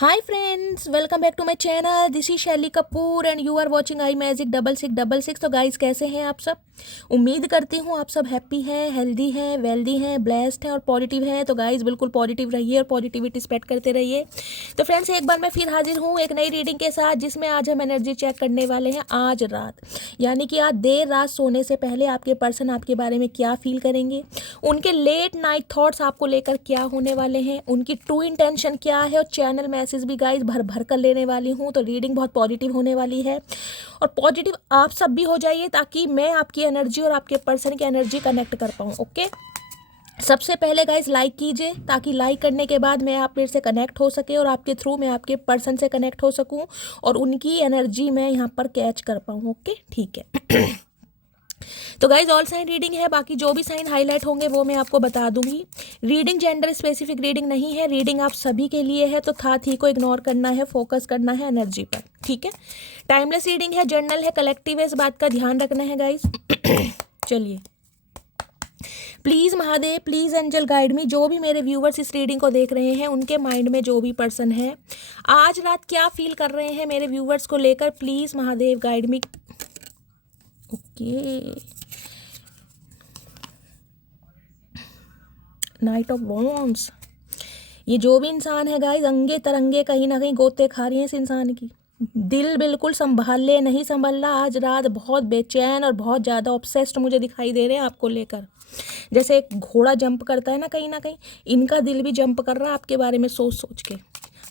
Hi friends, welcome back to my channel. This is शैली Kapoor and you are watching I magic 6666। तो guys कैसे हैं आप सब? उम्मीद करती हूँ आप सब हैप्पी हैं, हेल्दी हैं, वेल्दी हैं, ब्लेस्ड हैं और पॉजिटिव हैं। तो गाइस बिल्कुल पॉजिटिव रहिए और पॉजिटिविटी स्प्रेड करते रहिए। तो फ्रेंड्स एक बार मैं फिर हाजिर हूँ एक नई रीडिंग के साथ, जिसमें आज हम एनर्जी चेक करने वाले हैं आज रात, यानी कि आज देर रात सोने से पहले आपके पर्सन आपके बारे में क्या फील करेंगे, उनके लेट नाइट थॉट्स आपको लेकर क्या होने वाले हैं, उनकी ट्रू इंटेंशन क्या है। और चैनल मैसेज भी गाइस भर भर कर लेने वाली हूँ। तो रीडिंग बहुत पॉजिटिव होने वाली है और पॉजिटिव आप सब भी हो जाइए, ताकि मैं आपकी एनर्जी और आपके पर्सन की एनर्जी कनेक्ट कर पाऊँ। ओके, सबसे पहले गाइस लाइक कीजिए, ताकि लाइक करने के बाद मैं आप मेरे से कनेक्ट हो सके और आपके थ्रू मैं आपके पर्सन से कनेक्ट हो सकूं और उनकी एनर्जी मैं यहाँ पर कैच कर पाऊँ। ओके ठीक है। तो गाइज ऑल साइन रीडिंग है, बाकी जो भी साइन हाईलाइट होंगे वो मैं आपको बता दूंगी। रीडिंग जेंडर स्पेसिफिक रीडिंग नहीं है, रीडिंग आप सभी के लिए है। तो था थी को इग्नोर करना है, फोकस करना है एनर्जी पर, ठीक है। टाइमलेस रीडिंग है, जर्नल है, कलेक्टिव है, इस बात का ध्यान रखना है गाइज। चलिए, please Mahadev, please angel guide me. जो भी मेरे व्यूवर्स इस रीडिंग को देख रहे हैं, उनके माइंड में जो भी पर्सन है आज रात क्या फील कर रहे हैं मेरे व्यूवर्स को लेकर, please Mahadev guide me. Okay, night of wands. ये जो भी इंसान है गाइस, अंगे तरंगे कहीं ना कहीं गोते खा रही हैं इस इंसान की। दिल बिल्कुल संभाल ले, नहीं संभल रहा। आज रात बहुत बेचैन और बहुत ज़्यादा ऑब्सेस्ड मुझे दिखाई दे रहे हैं आपको लेकर। जैसे एक घोड़ा जंप करता है ना कहीं, इनका दिल भी जंप कर रहा है आपके बारे में सोच सोच के।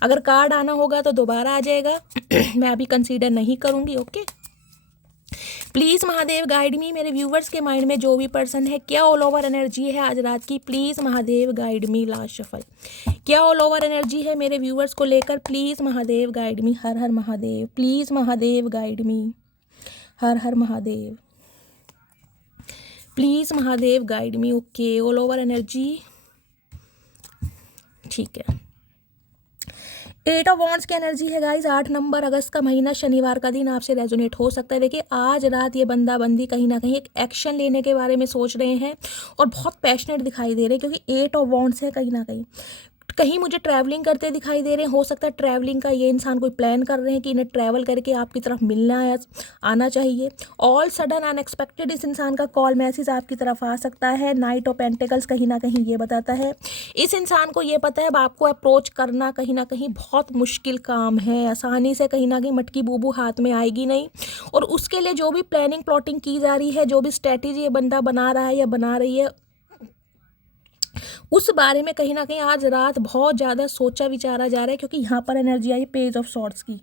अगर कार्ड आना होगा तो दोबारा आ जाएगा। मैं अभी कंसीडर नहीं करूँगी। ओके, प्लीज़ महादेव गाइड मी। मेरे व्यूवर्स के माइंड में जो भी पर्सन है, क्या ऑल ओवर एनर्जी है आज रात की, please Mahadev guide me. Last shuffle, क्या ऑल ओवर एनर्जी है मेरे व्यूवर्स को लेकर, please Mahadev guide me. Her her Mahadev, please Mahadev guide me. Her her Mahadev, please Mahadev guide me. Okay, all over energy, ठीक है। 8 ऑफ वॉन्ड्स की एनर्जी है गाइज। 8 नंबर, अगस्त का महीना, शनिवार का दिन आपसे रेजोनेट हो सकता है। देखिए आज रात ये बंदा बंदी कहीं ना कहीं एक एक्शन लेने के बारे में सोच रहे हैं और बहुत पैशनेट दिखाई दे रहे हैं, क्योंकि 8 ऑफ वॉन्ड्स है। कहीं ना कहीं मुझे ट्रैवलिंग करते दिखाई दे रहे हैं। हो सकता है ट्रैवलिंग का ये इंसान कोई प्लान कर रहे हैं कि इन्हें ट्रैवल करके आपकी तरफ मिलना आना चाहिए। ऑल सडन अनएक्सपेक्टेड इस इंसान का कॉल मैसेज आपकी तरफ आ सकता है। नाइट ऑफ पेंटिकल्स कहीं ना कहीं ये बताता है इस इंसान को ये पता है अब आपको अप्रोच करना कहीं ना कहीं बहुत मुश्किल काम है। आसानी से कहीं ना कहीं मटकी बूबू हाथ में आएगी नहीं, और उसके लिए जो भी प्लानिंग प्लॉटिंग की जा रही है, जो भी स्ट्रेटेजी ये बंदा बना रहा है या बना रही है, उस बारे में कहीं ना कहीं आज रात बहुत ज़्यादा सोचा विचारा जा रहा है। क्योंकि यहाँ पर energy I page of swords की।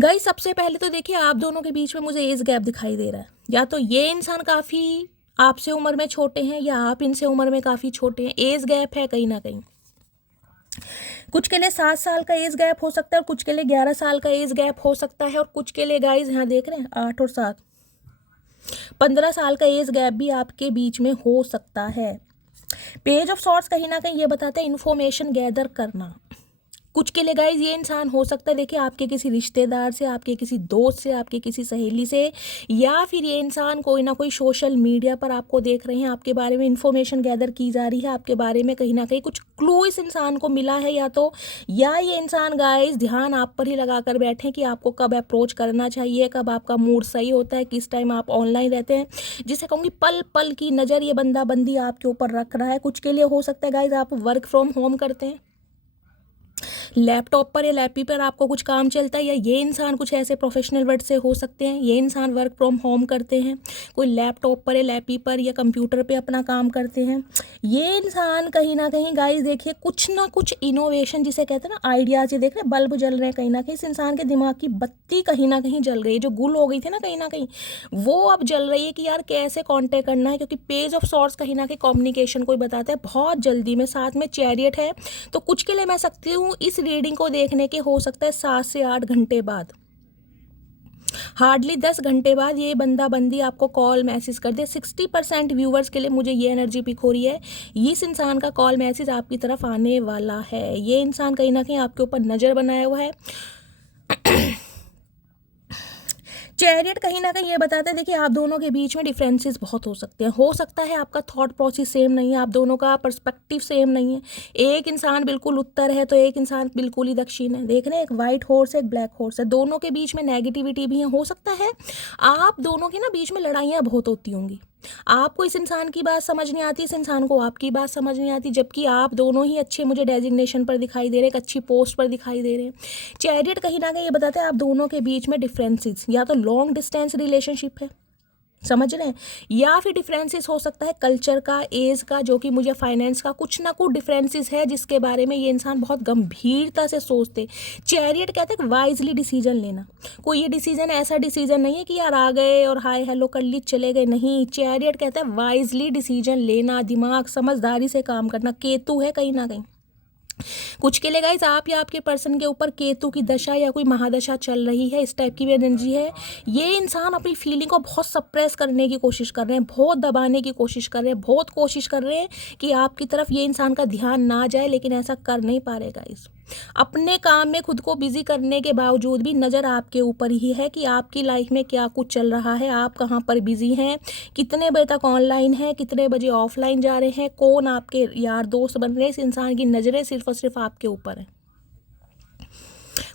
गाइस सबसे पहले तो देखिए आप दोनों के बीच में मुझे एज गैप दिखाई दे रहा है। या तो ये इंसान काफ़ी आपसे उम्र में छोटे हैं, या आप इनसे उम्र में काफ़ी छोटे हैं। एज गैप है कहीं ना कहीं। कुछ के लिए 7 साल का एज गैप हो सकता है और कुछ के लिए 11 साल का एज गैप हो सकता है, और कुछ के लिए गाइस यहाँ देख रहे हैं 8 और 7 15 साल का एज गैप भी आपके बीच में हो सकता है। पेज ऑफ सॉर्ड्स कहीं ना कहीं ये बताता है इन्फॉर्मेशन गैदर करना। कुछ के लिए गाइज ये इंसान हो सकता है, देखिए आपके किसी रिश्तेदार से, आपके किसी दोस्त से, आपके किसी सहेली से, या फिर ये इंसान कोई ना कोई सोशल मीडिया पर आपको देख रहे हैं, आपके बारे में इन्फॉर्मेशन गैदर की जा रही है, आपके बारे में कहीं ना कहीं कुछ क्लू इस इंसान को मिला है। या ये इंसान गाइज ध्यान आप पर ही लगा कर बैठे कि आपको कब अप्रोच करना चाहिए, कब आपका मूड सही होता है, किस टाइम आप ऑनलाइन रहते हैं, जिसे कहूँगी पल पल की नज़र ये बंदा बंदी आपके ऊपर रख रहा है। कुछ के लिए हो सकता है गाइज आप वर्क फ्रॉम होम करते हैं, लैपटॉप पर या लैपी पर आपको कुछ काम चलता है, या ये इंसान कुछ ऐसे प्रोफेशनल वर्ड से हो सकते हैं। ये इंसान वर्क फ्रॉम होम करते हैं, कोई लैपटॉप पर या लैपी पर या कंप्यूटर पे अपना काम करते हैं। ये इंसान कहीं ना कहीं गाइस देखिए कुछ ना कुछ इनोवेशन जिसे कहते हैं ना, आइडियाज, ये देख रहे हैं बल्ब जल रहे हैं कहीं ना कहीं। इस इंसान के दिमाग की बत्ती कहीं ना कहीं जल गई है, जो गुल हो गई थी ना कहीं ना कहीं, वो अब जल रही है कि यार कैसे कॉन्टेक्ट करना है। क्योंकि पेज ऑफ सॉर्ड्स कहीं ना कहीं कम्युनिकेशन को बताता है बहुत जल्दी में। साथ में चैरियट है, तो कुछ के लिए मैं सकती हूँ इस रीडिंग को देखने के हो सकता है 7 से 8 घंटे बाद, हार्डली 10 घंटे बाद ये बंदा बंदी आपको कॉल मैसेज कर दे। 60% व्यूवर्स के लिए मुझे ये एनर्जी पिक हो रही है, इस इंसान का कॉल मैसेज आपकी तरफ आने वाला है। ये इंसान कहीं ना कहीं आपके ऊपर नज़र बनाया हुआ है। चैरियट कहीं ना कहीं ये बताता है, देखिए आप दोनों के बीच में डिफरेंसेस बहुत हो सकते हैं। हो सकता है आपका थॉट प्रोसेस सेम नहीं है, आप दोनों का पर्सपेक्टिव सेम नहीं है। एक इंसान बिल्कुल उत्तर है तो एक इंसान बिल्कुल ही दक्षिण है। देख रहे हैं, एक वाइट हॉर्स है, एक ब्लैक हॉर्स है, दोनों के बीच में नेगेटिविटी भी है। हो सकता है आप दोनों की ना बीच में लड़ाइयाँ बहुत होती होंगी। आपको इस इंसान की बात समझ नहीं आती, इस इंसान को आपकी बात समझ नहीं आती, जबकि आप दोनों ही अच्छे मुझे डेजिग्नेशन पर दिखाई दे रहे हैं, एक अच्छी पोस्ट पर दिखाई दे रहे हैं। चैरियट कहीं ना कहीं ये बताता है आप दोनों के बीच में डिफरेंसेस, या तो लॉन्ग डिस्टेंस रिलेशनशिप है, समझ रहे हैं, या फिर डिफरेंसेस हो सकता है कल्चर का, एज का, जो कि मुझे फाइनेंस का, कुछ ना कुछ डिफरेंसेस है जिसके बारे में ये इंसान बहुत गंभीरता से सोचते। चैरियट कहते हैं वाइजली डिसीजन लेना। कोई ये डिसीजन ऐसा डिसीजन नहीं है कि यार आ गए और हाय हेलो कर ली चले गए, नहीं। चैरियट कहते हैं वाइजली डिसीजन लेना, दिमाग समझदारी से काम करना। केतु है कहीं ना कहीं कुछ के लिए गाइज आप या आपके पर्सन के ऊपर केतु की दशा या कोई महादशा चल रही है, इस टाइप की भी एनर्जी है। ये इंसान अपनी फीलिंग को बहुत सप्रेस करने की कोशिश कर रहे हैं, बहुत दबाने की कोशिश कर रहे हैं, बहुत कोशिश कर रहे हैं कि आपकी तरफ ये इंसान का ध्यान ना जाए, लेकिन ऐसा कर नहीं पा रहे गाइज। अपने काम में खुद को बिजी करने के बावजूद भी नज़र आपके ऊपर ही है कि आपकी लाइफ में क्या कुछ चल रहा है, आप कहाँ पर बिजी हैं, कितने बजे तक ऑनलाइन हैं, कितने बजे ऑफलाइन जा रहे हैं, कौन आपके यार दोस्त बन रहे हैं। इस इंसान की नज़रें सिर्फ और सिर्फ आपके ऊपर है।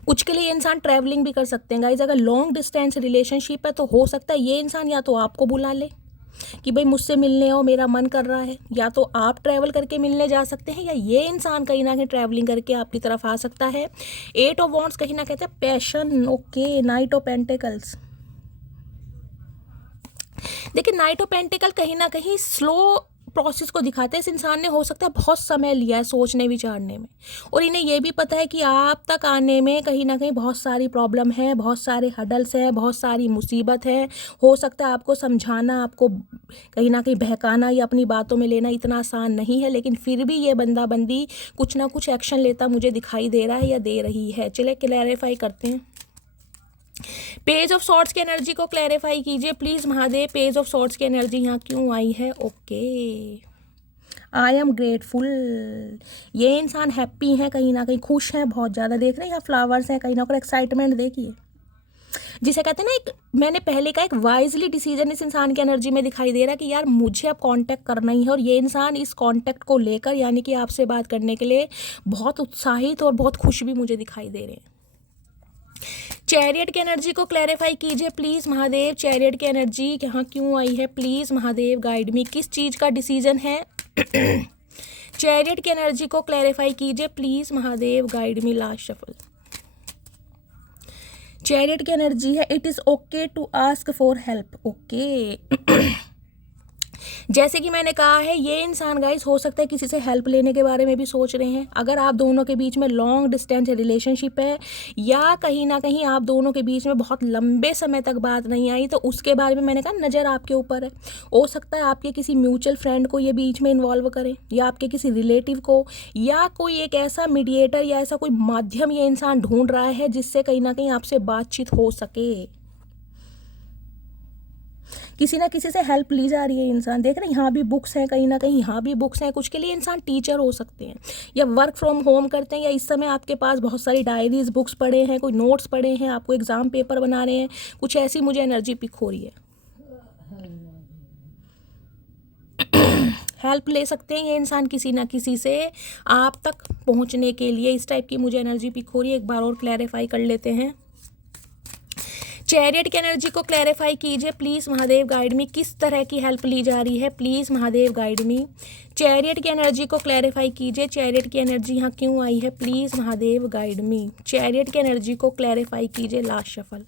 कुछ के लिए इंसान ट्रैवलिंग भी कर सकते हैं गाइज। अगर लॉन्ग डिस्टेंस रिलेशनशिप है तो हो सकता है ये इंसान या तो आपको बुला ले कि भाई मुझसे मिलने हो, मेरा मन कर रहा है, या तो आप ट्रैवल करके मिलने जा सकते हैं, या ये इंसान कहीं ना कहीं ट्रैवलिंग करके आपकी तरफ आ सकता है। 8 ऑफ वॉन्ड्स कहीं ना कहते हैं passion, okay. Night of pentacles, देखिए नाइट ऑफ पेंटिकल कहीं ना कहीं स्लो प्रोसेस को दिखाते हैं। इस इंसान ने हो सकता है बहुत समय लिया है सोचने विचारने में, और इन्हें यह भी पता है कि आप तक आने में कहीं ना कहीं बहुत सारी प्रॉब्लम है, बहुत सारे हडल्स हैं, बहुत सारी मुसीबत है। हो सकता है आपको समझाना, आपको कहीं ना कहीं बहकाना या अपनी बातों में लेना इतना आसान नहीं है, लेकिन फिर भी ये बंदा बंदी कुछ ना कुछ एक्शन लेता मुझे दिखाई दे रहा है या दे रही है। चलिए क्लैरिफाई करते हैं। पेज ऑफ सॉर्ट्स की एनर्जी को क्लैरिफाई कीजिए please Mahadev. Page of swords की एनर्जी यहाँ क्यों आई है? Okay, I am grateful. ये इंसान हैप्पी है, कहीं ना कहीं खुश है बहुत ज़्यादा। देख रहे हैं यहाँ फ्लावर्स हैं, कहीं ना कहीं एक्साइटमेंट देखिए, जिसे कहते हैं ना, एक मैंने पहले का एक वाइजली डिसीजन इस इंसान की एनर्जी में दिखाई दे रहा है कि यार मुझे अब कांटेक्ट करना ही है। और ये इंसान इस कांटेक्ट को लेकर यानी कि आपसे बात करने के लिए बहुत उत्साहित और बहुत खुश भी मुझे दिखाई दे रहे हैं। चैरियट की एनर्जी को क्लैरिफाई कीजिए प्लीज महादेव। चैरियट की एनर्जी यहाँ क्यों आई है प्लीज महादेव, गाइड मी। किस चीज़ का डिसीजन है? चैरियट की एनर्जी को क्लैरिफाई कीजिए please Mahadev, guide me. Last shuffle. Chariot की एनर्जी है it is okay to ask for help. Okay, जैसे कि मैंने कहा है ये इंसान गाइस हो सकता है किसी से हेल्प लेने के बारे में भी सोच रहे हैं। अगर आप दोनों के बीच में लॉन्ग डिस्टेंस रिलेशनशिप है, या कहीं ना कहीं आप दोनों के बीच में बहुत लंबे समय तक बात नहीं आई, तो उसके बारे में मैंने कहा नज़र आपके ऊपर है। हो सकता है आपके किसी म्यूचुअल फ्रेंड को ये बीच में इन्वॉल्व करें, या आपके किसी रिलेटिव को, या कोई एक ऐसा मीडिएटर या ऐसा कोई माध्यम ये इंसान ढूंढ रहा है जिससे कहीं ना कहीं आपसे बातचीत हो सके। किसी ना किसी से हेल्प ली जा रही है इंसान। देख रहे हैं यहाँ भी बुक्स हैं, कहीं ना कहीं यहाँ भी बुक्स हैं। कुछ के लिए इंसान टीचर हो सकते हैं, या वर्क फ्रॉम होम करते हैं, या इस समय आपके पास बहुत सारी डायरीज बुक्स पड़े हैं, कोई नोट्स पड़े हैं, आपको एग्जाम पेपर बना रहे हैं, कुछ ऐसी मुझे एनर्जी पिक हो रही है। हेल्प ले सकते हैं ये इंसान किसी ना किसी से आप तक पहुंचने के लिए, इस टाइप की मुझे एनर्जी पिक हो रही है। एक बार और क्लैरिफाई कर लेते हैं। चैरियट की एनर्जी को क्लैरिफाई कीजिए प्लीज़ महादेव, गाइड मी। किस तरह की हेल्प ली जा रही है please Mahadev, guide me. Chariot की एनर्जी को क्लैरिफाई कीजिए। चैरियट की एनर्जी यहाँ क्यों आई है please Mahadev, guide me. Chariot की एनर्जी को क्लैरिफाई कीजिए। Last shuffle.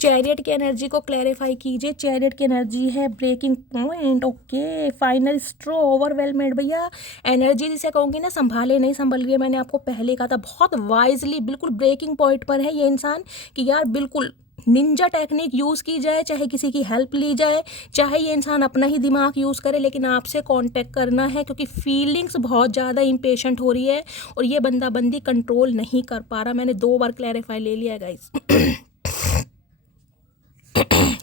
चैरियट की एनर्जी को क्लैरिफाई कीजिए। चैरियट की एनर्जी है ब्रेकिंग पॉइंट। Okay, final स्ट्रो, ओवरवेलमेंट। भैया एनर्जी जिसे कहूँगी ना, संभाले नहीं संभल रही है। मैंने आपको पहले कहा था बहुत वाइजली बिल्कुल ब्रेकिंग पॉइंट पर है ये इंसान कि यार बिल्कुल निंजा टेक्निक यूज़ की जाए, चाहे किसी की हेल्प ली जाए, चाहे ये इंसान अपना ही दिमाग यूज़ करे, लेकिन आपसे कांटेक्ट करना है क्योंकि फीलिंग्स बहुत ज़्यादा इम्पेशेंट हो रही है और ये बंदा बंदी कंट्रोल नहीं कर पा रहा। मैंने 2 बार क्लैरिफाई ले लिया गाइस।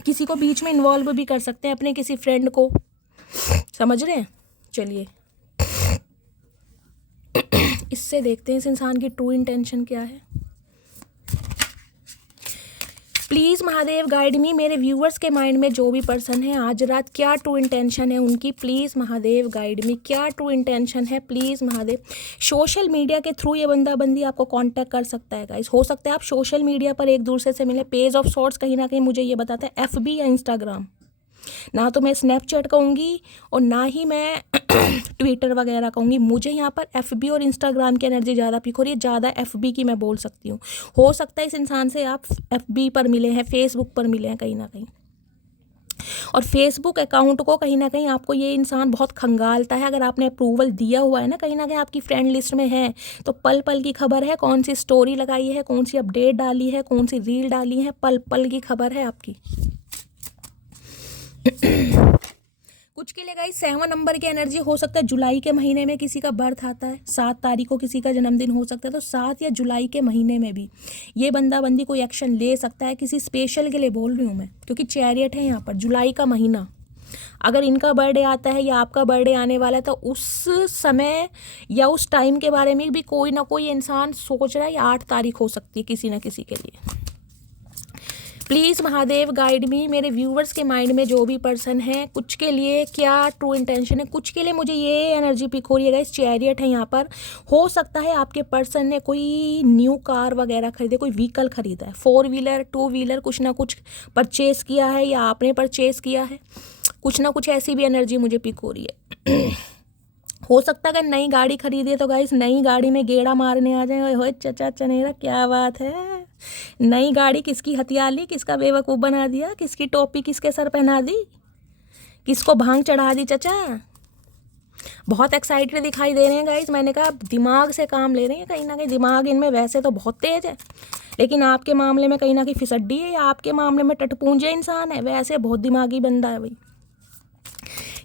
किसी को बीच में इन्वॉल्व भी कर सकते हैं, अपने किसी फ्रेंड को, समझ रहे हैं। चलिए इससे देखते हैं इस इंसान की ट्रू इंटेंशन क्या है। प्लीज़ महादेव गाइड मी, मेरे व्यूवर्स के माइंड में जो भी पर्सन है आज रात क्या ट्रू इंटेंशन है उनकी, प्लीज़ महादेव गाइड मी, क्या ट्रू इंटेंशन है प्लीज़ महादेव। सोशल मीडिया के थ्रू ये बंदा बंदी आपको कांटेक्ट कर सकता है गाइस, हो सकता है आप सोशल मीडिया पर एक दूसरे से मिले। पेज ऑफ सॉर्ट्स कहीं ना कहीं मुझे ये बताता है FB या इंस्टाग्राम, ना तो मैं स्नैपचैट कहूँगी और ना ही मैं ट्विटर वगैरह कहूँगी। मुझे यहाँ पर FB और इंस्टाग्राम की एनर्जी ज़्यादा पिक हो रही है, ज़्यादा FB की मैं बोल सकती हूँ। हो सकता है इस इंसान से आप FB पर मिले हैं, फेसबुक पर मिले हैं कहीं ना कहीं, और फेसबुक अकाउंट को कहीं ना कहीं आपको ये इंसान बहुत खंगालता है। अगर आपने अप्रूवल दिया हुआ है ना, कहीं ना कहीं आपकी फ्रेंड लिस्ट में है, तो पल पल की खबर है, कौन सी स्टोरी लगाई है, कौन सी अपडेट डाली है, कौन सी रील डाली है, पल पल की खबर है आपकी। कुछ के लिए गाइस 7 नंबर की एनर्जी हो सकता है। जुलाई के महीने में किसी का बर्थ आता है, 7 तारीख को किसी का जन्मदिन हो सकता है, तो 7 या जुलाई के महीने में भी ये बंदा बंदी कोई एक्शन ले सकता है। किसी स्पेशल के लिए बोल रही हूँ मैं, क्योंकि चैरियट है यहाँ पर। जुलाई का महीना, अगर इनका बर्थडे आता है या आपका बर्थडे आने वाला है, तो उस समय या उस टाइम के बारे में भी कोई ना कोई इंसान सोच रहा है। या 8 तारीख हो सकती है किसी ना किसी के लिए। प्लीज़ महादेव गाइड मी, मेरे व्यूवर्स के माइंड में जो भी पर्सन है, कुछ के लिए क्या ट्रू इंटेंशन है। कुछ के लिए मुझे ये एनर्जी पिक हो रही है गाइस, चैरियट है यहाँ पर। हो सकता है आपके पर्सन ने कोई न्यू कार वगैरह खरीदे, कोई व्हीकल खरीदा है, 4 व्हीलर 2 व्हीलर कुछ ना कुछ परचेज़ किया है या आपने परचेज़ किया है, कुछ ना कुछ ऐसी भी एनर्जी मुझे पिक हो रही है। हो सकता है अगर नई गाड़ी खरीदी है तो गाइस नई गाड़ी में गेड़ा मारने आ जाए। ओए चचा चनेरा, क्या बात है, नई गाड़ी किसकी हथिया ली, किसका बेवकूफ़ बना दिया, किसकी टोपी किसके सर पहना दी, किसको भांग चढ़ा दी चचा। बहुत एक्साइटेड दिखाई दे रहे हैं गाइस। मैंने कहा दिमाग से काम ले रहे हैं, कहीं ना कहीं दिमाग इनमें वैसे तो बहुत तेज है, लेकिन आपके मामले में कहीं ना कहीं फिसड्डी है, या आपके मामले में टटपूंजे इंसान है, वैसे बहुत दिमागी बंदा है भाई।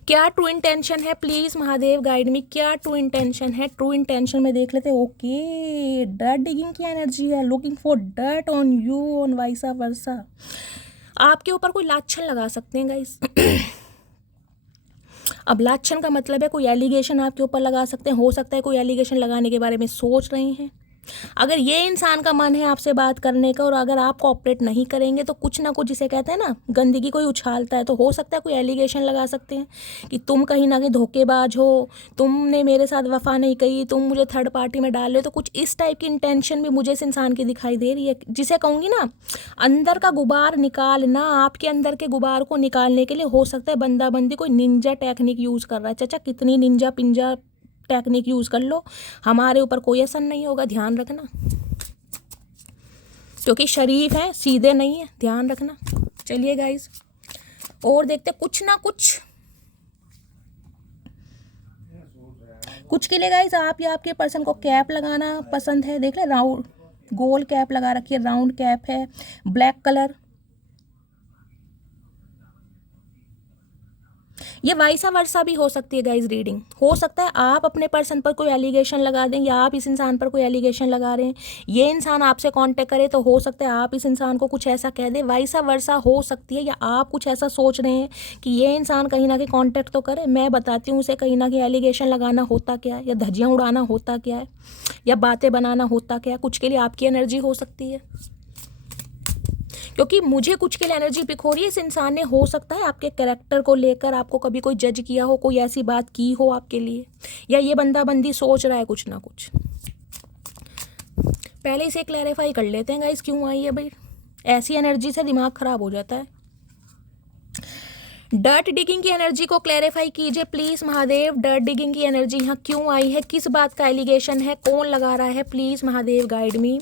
क्या ट्रू इंटेंशन है प्लीज़ महादेव गाइड मी, क्या ट्रू इंटेंशन है। ट्रू इंटेंशन में देख लेते हैं। ओके, डर्ट डिगिंग की एनर्जी है, looking for dirt on you on vice versa. आपके ऊपर कोई लाछन लगा सकते हैं गाइस। अब लाछन का मतलब है कोई एलिगेशन आपके ऊपर लगा सकते हैं। हो सकता है कोई एलिगेशन लगाने के बारे में सोच रहे हैं। अगर ये इंसान का मन है आपसे बात करने का और अगर आप कोऑपरेट नहीं करेंगे तो कुछ ना कुछ, जिसे कहते हैं ना गंदगी कोई उछालता है, तो हो सकता है कोई एलिगेशन लगा सकते हैं कि तुम कहीं ना कहीं धोखेबाज हो, तुमने मेरे साथ वफा नहीं कही, तुम मुझे थर्ड पार्टी में डाल रहे हो। तो कुछ इस टाइप की इंटेंशन भी मुझे इस इंसान की दिखाई दे रही है, जिसे कहूँगी ना अंदर का गुबार निकालना। आपके अंदर के गुबार को निकालने के लिए हो सकता है बंदा बंदी कोई निंजा टेक्निक यूज़ कर रहा है। चाचा कितनी निंजा पिंजा टेक्निक यूज़ कर लो, हमारे ऊपर कोई असर नहीं होगा, ध्यान रखना, क्योंकि शरीफ है, सीधे नहीं है, ध्यान रखना। चलिए गाइस और देखते कुछ ना कुछ के लिए गाइस आप या आपके पर्सन को कैप लगाना पसंद है। देख ले, राउंड गोल कैप लगा रखी है, राउंड कैप है, ब्लैक कलर। ये वाइसा वर्सा भी हो सकती है गाइस रीडिंग। हो सकता है आप अपने पर्सन पर कोई एलिगेशन लगा दें या आप इस इंसान पर कोई एलिगेशन लगा रहे हैं। ये इंसान आपसे कांटेक्ट करे तो हो सकता है आप इस इंसान को कुछ ऐसा कह दें, वाइसा वर्सा हो सकती है। या आप कुछ ऐसा सोच रहे हैं कि ये इंसान कहीं ना कहीं कांटेक्ट तो करे। मैं बताती हूँ उसे कहीं ना कहीं एलिगेशन लगाना होता क्या है, या धज्जियाँ उड़ाना होता क्या है, या बातें बनाना होता क्या है। कुछ के लिए आपकी एनर्जी हो सकती है, क्योंकि मुझे कुछ के लिए एनर्जी पिक हो रही है। इस इंसान ने हो सकता है आपके कैरेक्टर को लेकर आपको कभी कोई जज किया हो, कोई ऐसी बात की हो आपके लिए, या ये बंदा बंदी सोच रहा है कुछ ना कुछ। पहले इसे क्लैरिफाई कर लेते हैं गाइस, क्यों आई है भाई। ऐसी एनर्जी से दिमाग खराब हो जाता है। डर्ट डिगिंग की एनर्जी को क्लैरिफाई कीजिए प्लीज़ महादेव। डर्ट डिगिंग की एनर्जी यहाँ क्यों आई है, किस बात का एलिगेशन है, कौन लगा रहा है, please Mahadev guide me.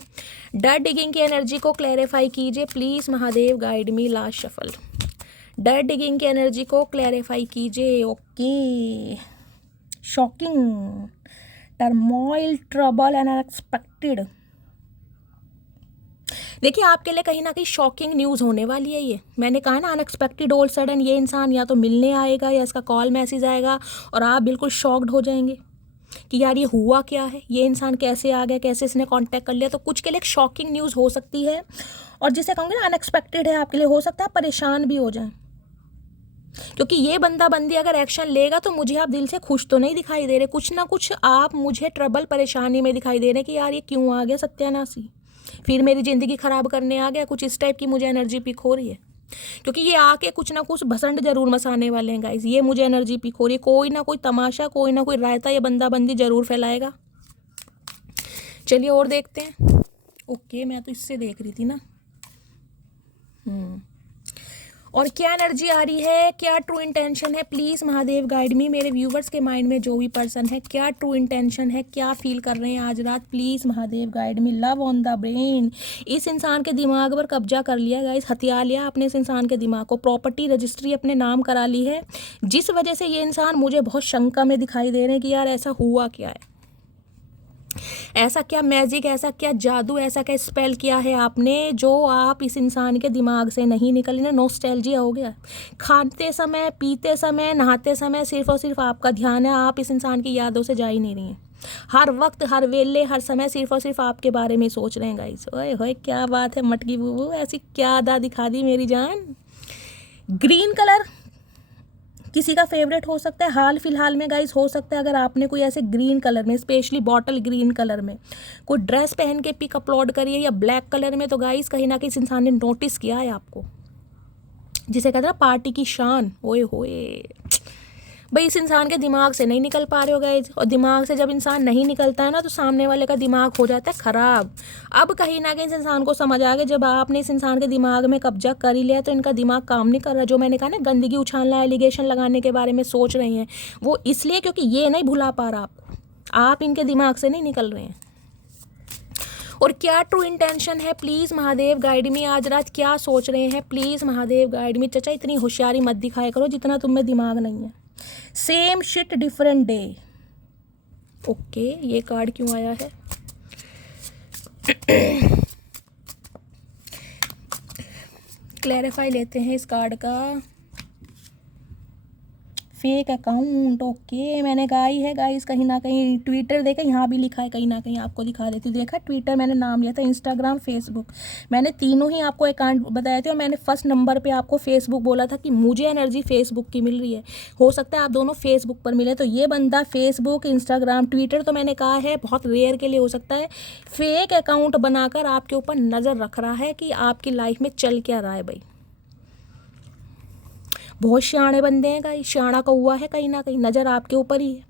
Dirt digging की एनर्जी को क्लैरिफाई कीजिए please Mahadev guide me. Last shuffle, dirt digging की एनर्जी को क्लैरिफाई कीजिए। Okay, shocking, turmoil, trouble and unexpected. देखिए आपके लिए कहीं ना कहीं शॉकिंग न्यूज़ होने वाली है। ये मैंने कहा ना, अनएक्सपेक्टेड ऑल सडन ये इंसान या तो मिलने आएगा या इसका कॉल मैसेज आएगा और आप बिल्कुल शॉक्ड हो जाएंगे कि यार ये हुआ क्या है, ये इंसान कैसे आ गया, कैसे इसने कांटेक्ट कर लिया। तो कुछ के लिए एक शॉकिंग न्यूज़ हो सकती है, और जिसे कहूँगी ना अनएक्सपेक्टेड है आपके लिए। हो सकता है परेशान भी हो जाए, क्योंकि ये बंदा बंदी अगर एक्शन लेगा तो मुझे आप दिल से खुश तो नहीं दिखाई दे रहे। कुछ ना कुछ आप मुझे ट्रबल, परेशानी में दिखाई दे रहे कि यार ये क्यों आ गया सत्यानाशी। फिर मेरी ज़िंदगी ख़राब करने आ गया, कुछ इस टाइप की मुझे एनर्जी पिक हो रही है। क्योंकि ये आके कुछ ना कुछ भसंड जरूर मचाने वाले हैं गाइज, ये मुझे एनर्जी पिक हो रही है। कोई ना कोई तमाशा, कोई ना कोई रायता ये बंदा बंदी जरूर फैलाएगा। चलिए और देखते हैं। ओके, मैं तो इससे देख रही थी ना। और क्या एनर्जी आ रही है, क्या ट्रू इंटेंशन है, प्लीज़ महादेव गाइड मी। मेरे व्यूवर्स के माइंड में जो भी पर्सन है, क्या ट्रू इंटेंशन है, क्या फील कर रहे हैं आज रात, please Mahadev guide me. Love on the brain, इस इंसान के दिमाग पर कब्जा कर लिया गाइस, हथिया लिया आपने इस इंसान के दिमाग को, प्रॉपर्टी रजिस्ट्री अपने नाम करा ली है, जिस वजह से ये इंसान मुझे बहुत शंका में दिखाई दे रहे हैं कि यार ऐसा हुआ क्या है, ऐसा क्या मैजिक, ऐसा क्या जादू, ऐसा क्या स्पेल किया है आपने जो आप इस इंसान के दिमाग से नहीं निकली ना। नॉस्टैल्जिया हो गया, खाते समय, पीते समय, नहाते समय सिर्फ और सिर्फ आपका ध्यान है, आप इस इंसान की यादों से जा ही नहीं रही हैं। हर वक्त, हर वेले, हर समय सिर्फ और सिर्फ आपके बारे में सोच रहे हैं गाइस। ओए होए क्या बात है मटकी बूबू, ऐसी क्या अदा दिखा दी मेरी जान। ग्रीन कलर किसी का फेवरेट हो सकता है हाल फिलहाल में गाइस, हो सकता है अगर आपने कोई ऐसे ग्रीन कलर में, स्पेशली बॉटल ग्रीन कलर में कोई ड्रेस पहन के पिक अपलोड करिए, या ब्लैक कलर में, तो गाइस कहीं ना कहीं इस इंसान ने नोटिस किया है आपको, जिसे कहते हैं पार्टी की शान। ओए होए भाई, इस इंसान के दिमाग से नहीं निकल पा रहे हो गाइज, और दिमाग से जब इंसान नहीं निकलता है ना तो सामने वाले का दिमाग हो जाता है ख़राब। अब कहीं ना कहीं इस इंसान को समझ आ गया, जब आपने इस इंसान के दिमाग में कब्जा कर ही लिया तो इनका दिमाग काम नहीं कर रहा। जो मैंने कहा ना, गंदगी उछालना, एलिगेशन लगाने के बारे में सोच रही हैं, वो इसलिए क्योंकि ये नहीं भुला पा रहा आपको, आप इनके दिमाग से नहीं निकल रहे हैं। और क्या ट्रू इंटेंशन है, प्लीज़ महादेव गाइड मी। आज रात क्या सोच रहे हैं, प्लीज़ महादेव गाइड मी। चाचा इतनी होशियारी मत दिखाया करो जितना तुम में दिमाग नहीं है। Same shit different day. Okay, ये कार्ड क्यों आया है? क्लैरिफाई लेते हैं इस कार्ड का। फेक अकाउंट, ओके, मैंने कहा ही है गाइस, कहीं ना कहीं ट्विटर देखा, यहाँ भी लिखा है, कहीं ना कहीं आपको दिखा देती हूँ। देखा, ट्विटर मैंने नाम लिया था, इंस्टाग्राम, फेसबुक, मैंने तीनों ही आपको अकाउंट बताए थे, और मैंने फर्स्ट नंबर पे आपको फेसबुक बोला था कि मुझे एनर्जी फेसबुक की मिल रही है। हो सकता है आप दोनों फेसबुक पर मिले, तो ये बंदा फेसबुक, इंस्टाग्राम, ट्विटर तो मैंने कहा है बहुत रेयर के लिए हो सकता है, फेक अकाउंट बनाकर आपके ऊपर नज़र रख रहा है कि आपकी लाइफ में चल क्या रहा है। भाई बहुत शाणे बंदे हैं गाइस, शाणा कौवा है, कहीं ना कहीं नज़र आपके ऊपर ही है।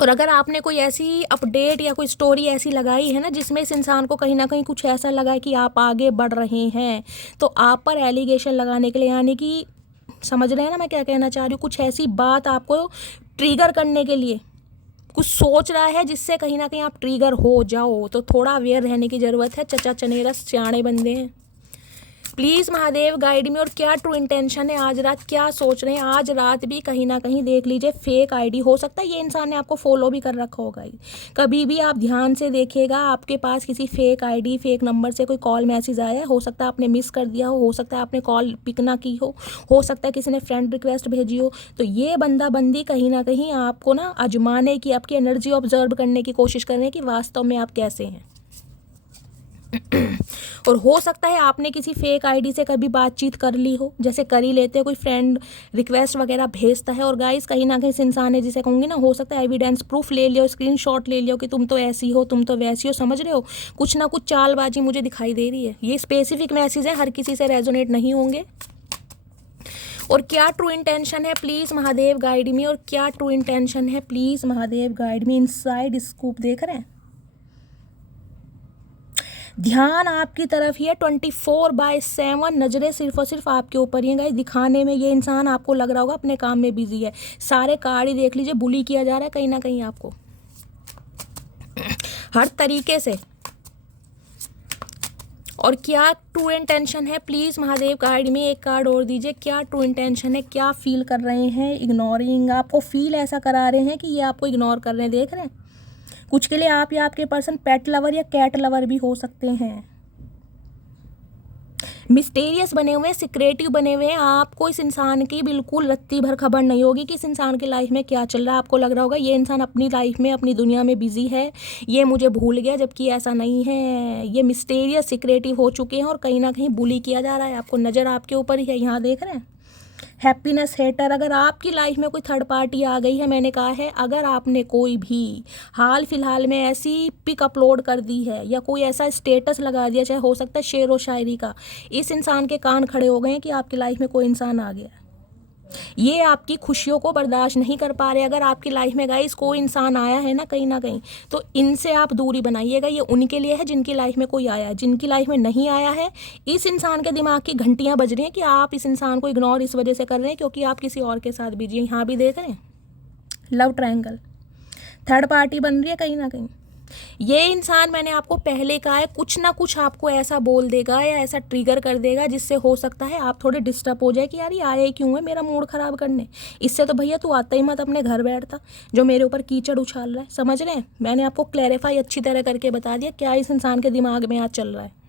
और अगर आपने कोई ऐसी अपडेट या कोई स्टोरी ऐसी लगाई है ना जिसमें इस इंसान को कहीं ना कहीं कुछ ऐसा लगा है कि आप आगे बढ़ रहे हैं, तो आप पर एलिगेशन लगाने के लिए, यानी कि समझ रहे हैं ना मैं क्या कहना चाह रही हूँ, कुछ ऐसी बात आपको ट्रिगर करने के लिए कुछ सोच रहा है जिससे कहीं ना कहीं आप ट्रिगर हो जाओ, तो थोड़ा अवेयर रहने की ज़रूरत है। चचा चनेरा सियाणे बंदे हैं, प्लीज़ महादेव गाइड में। और क्या ट्रू इंटेंशन है आज रात, क्या सोच रहे हैं आज रात भी, कहीं ना कहीं देख लीजिए। फेक आईडी हो सकता है ये इंसान ने आपको फॉलो भी कर रखा होगा। कभी भी आप ध्यान से देखिएगा, आपके पास किसी फेक आईडी, फेक नंबर से कोई कॉल मैसेज आया, हो सकता है आपने मिस कर दिया हो सकता है आपने कॉल पिक ना की हो सकता है किसी ने फ्रेंड रिक्वेस्ट भेजी हो, तो ये बंदा बंदी कहीं ना कहीं आपको ना आजमाने की, आपकी एनर्जी ऑब्जर्व करने की कोशिश कर रहे हैं कि वास्तव में आप कैसे हैं। और हो सकता है आपने किसी फेक आईडी से कभी बातचीत कर ली हो, जैसे कर ही लेते हैं, कोई फ्रेंड रिक्वेस्ट वगैरह भेजता है, और गाइस कहीं ना कहीं इस इंसान है जिसे कहूँगी ना, हो सकता है एविडेंस प्रूफ ले लियो, स्क्रीनशॉट ले लियो कि तुम तो ऐसी हो, तुम तो वैसी हो, समझ रहे हो, कुछ ना कुछ चालबाजी मुझे दिखाई दे रही है। ये स्पेसिफिक मैसेज है, हर किसी से रेजोनेट नहीं होंगे। और क्या ट्रू इंटेंशन है, प्लीज़ महादेव गाइड मी। और क्या ट्रू इंटेंशन है, please Mahadev guide me. Inside scoop देख रहे हैं, ध्यान आपकी तरफ ही है, 24/7 नज़रें सिर्फ और सिर्फ आपके ऊपर ही हैं गाइस। दिखाने में ये इंसान आपको लग रहा होगा अपने काम में बिजी है, सारे कार्ड ही देख लीजिए, बुली किया जा रहा है कहीं ना कहीं आपको हर तरीके से। और क्या ट्रू इंटेंशन है, प्लीज़ महादेव गाइड में। एक कार्ड और दीजिए, क्या ट्रू इंटेंशन है, क्या फील कर रहे हैं। इग्नोरिंग, आपको फील ऐसा करा रहे हैं कि ये आपको इग्नोर कर रहे हैं, देख रहे हैं। कुछ के लिए आप या आपके पर्सन पेट लवर या कैट लवर भी हो सकते हैं। मिस्टीरियस बने हुए हैं, सिक्रेटिव बने हुए हैं, आपको इस इंसान की बिल्कुल रत्ती भर खबर नहीं होगी कि इस इंसान की लाइफ में क्या चल रहा है। आपको लग रहा होगा ये इंसान अपनी लाइफ में, अपनी दुनिया में बिजी है, ये मुझे भूल गया, जबकि ऐसा नहीं है। ये मिस्टीरियस सिक्रेटिव हो चुके हैं और कहीं ना कहीं बुली किया जा रहा है, आपको नज़र आपके ऊपर ही है। यहाँ देख रहे हैं, हैप्पीनेस हेटर, अगर आपकी लाइफ में कोई थर्ड पार्टी आ गई है, मैंने कहा है अगर आपने कोई भी हाल फिलहाल में ऐसी पिक अपलोड कर दी है या कोई ऐसा स्टेटस लगा दिया, चाहे हो सकता है शेर व शायरी का, इस इंसान के कान खड़े हो गए हैं कि आपकी लाइफ में कोई इंसान आ गया है। ये आपकी खुशियों को बर्दाश्त नहीं कर पा रहे। अगर आपकी लाइफ में गाइस कोई इंसान आया है ना कहीं, तो इनसे आप दूरी बनाइएगा। ये उनके लिए है जिनकी लाइफ में कोई आया है। जिनकी लाइफ में नहीं आया है, इस इंसान के दिमाग की घंटियां बज रही हैं कि आप इस इंसान को इग्नोर इस वजह से कर रहे हैं क्योंकि आप किसी और के साथ बिजी हैं। यहाँ भी देख रहे हैं लव ट्रायंगल, थर्ड पार्टी बन रही है कहीं ना कहीं। ये इंसान, मैंने आपको पहले कहा है, कुछ ना कुछ आपको ऐसा बोल देगा या ऐसा ट्रिगर कर देगा जिससे हो सकता है आप थोड़े डिस्टर्ब हो जाए कि यार ये आया ही क्यों है मेरा मूड ख़राब करने। इससे तो भैया तू आता ही मत, अपने घर बैठता, जो मेरे ऊपर कीचड़ उछाल रहा है। समझ रहे हैं? मैंने आपको क्लैरिफाई अच्छी तरह करके बता दिया क्या इस इंसान के दिमाग में आज चल रहा है।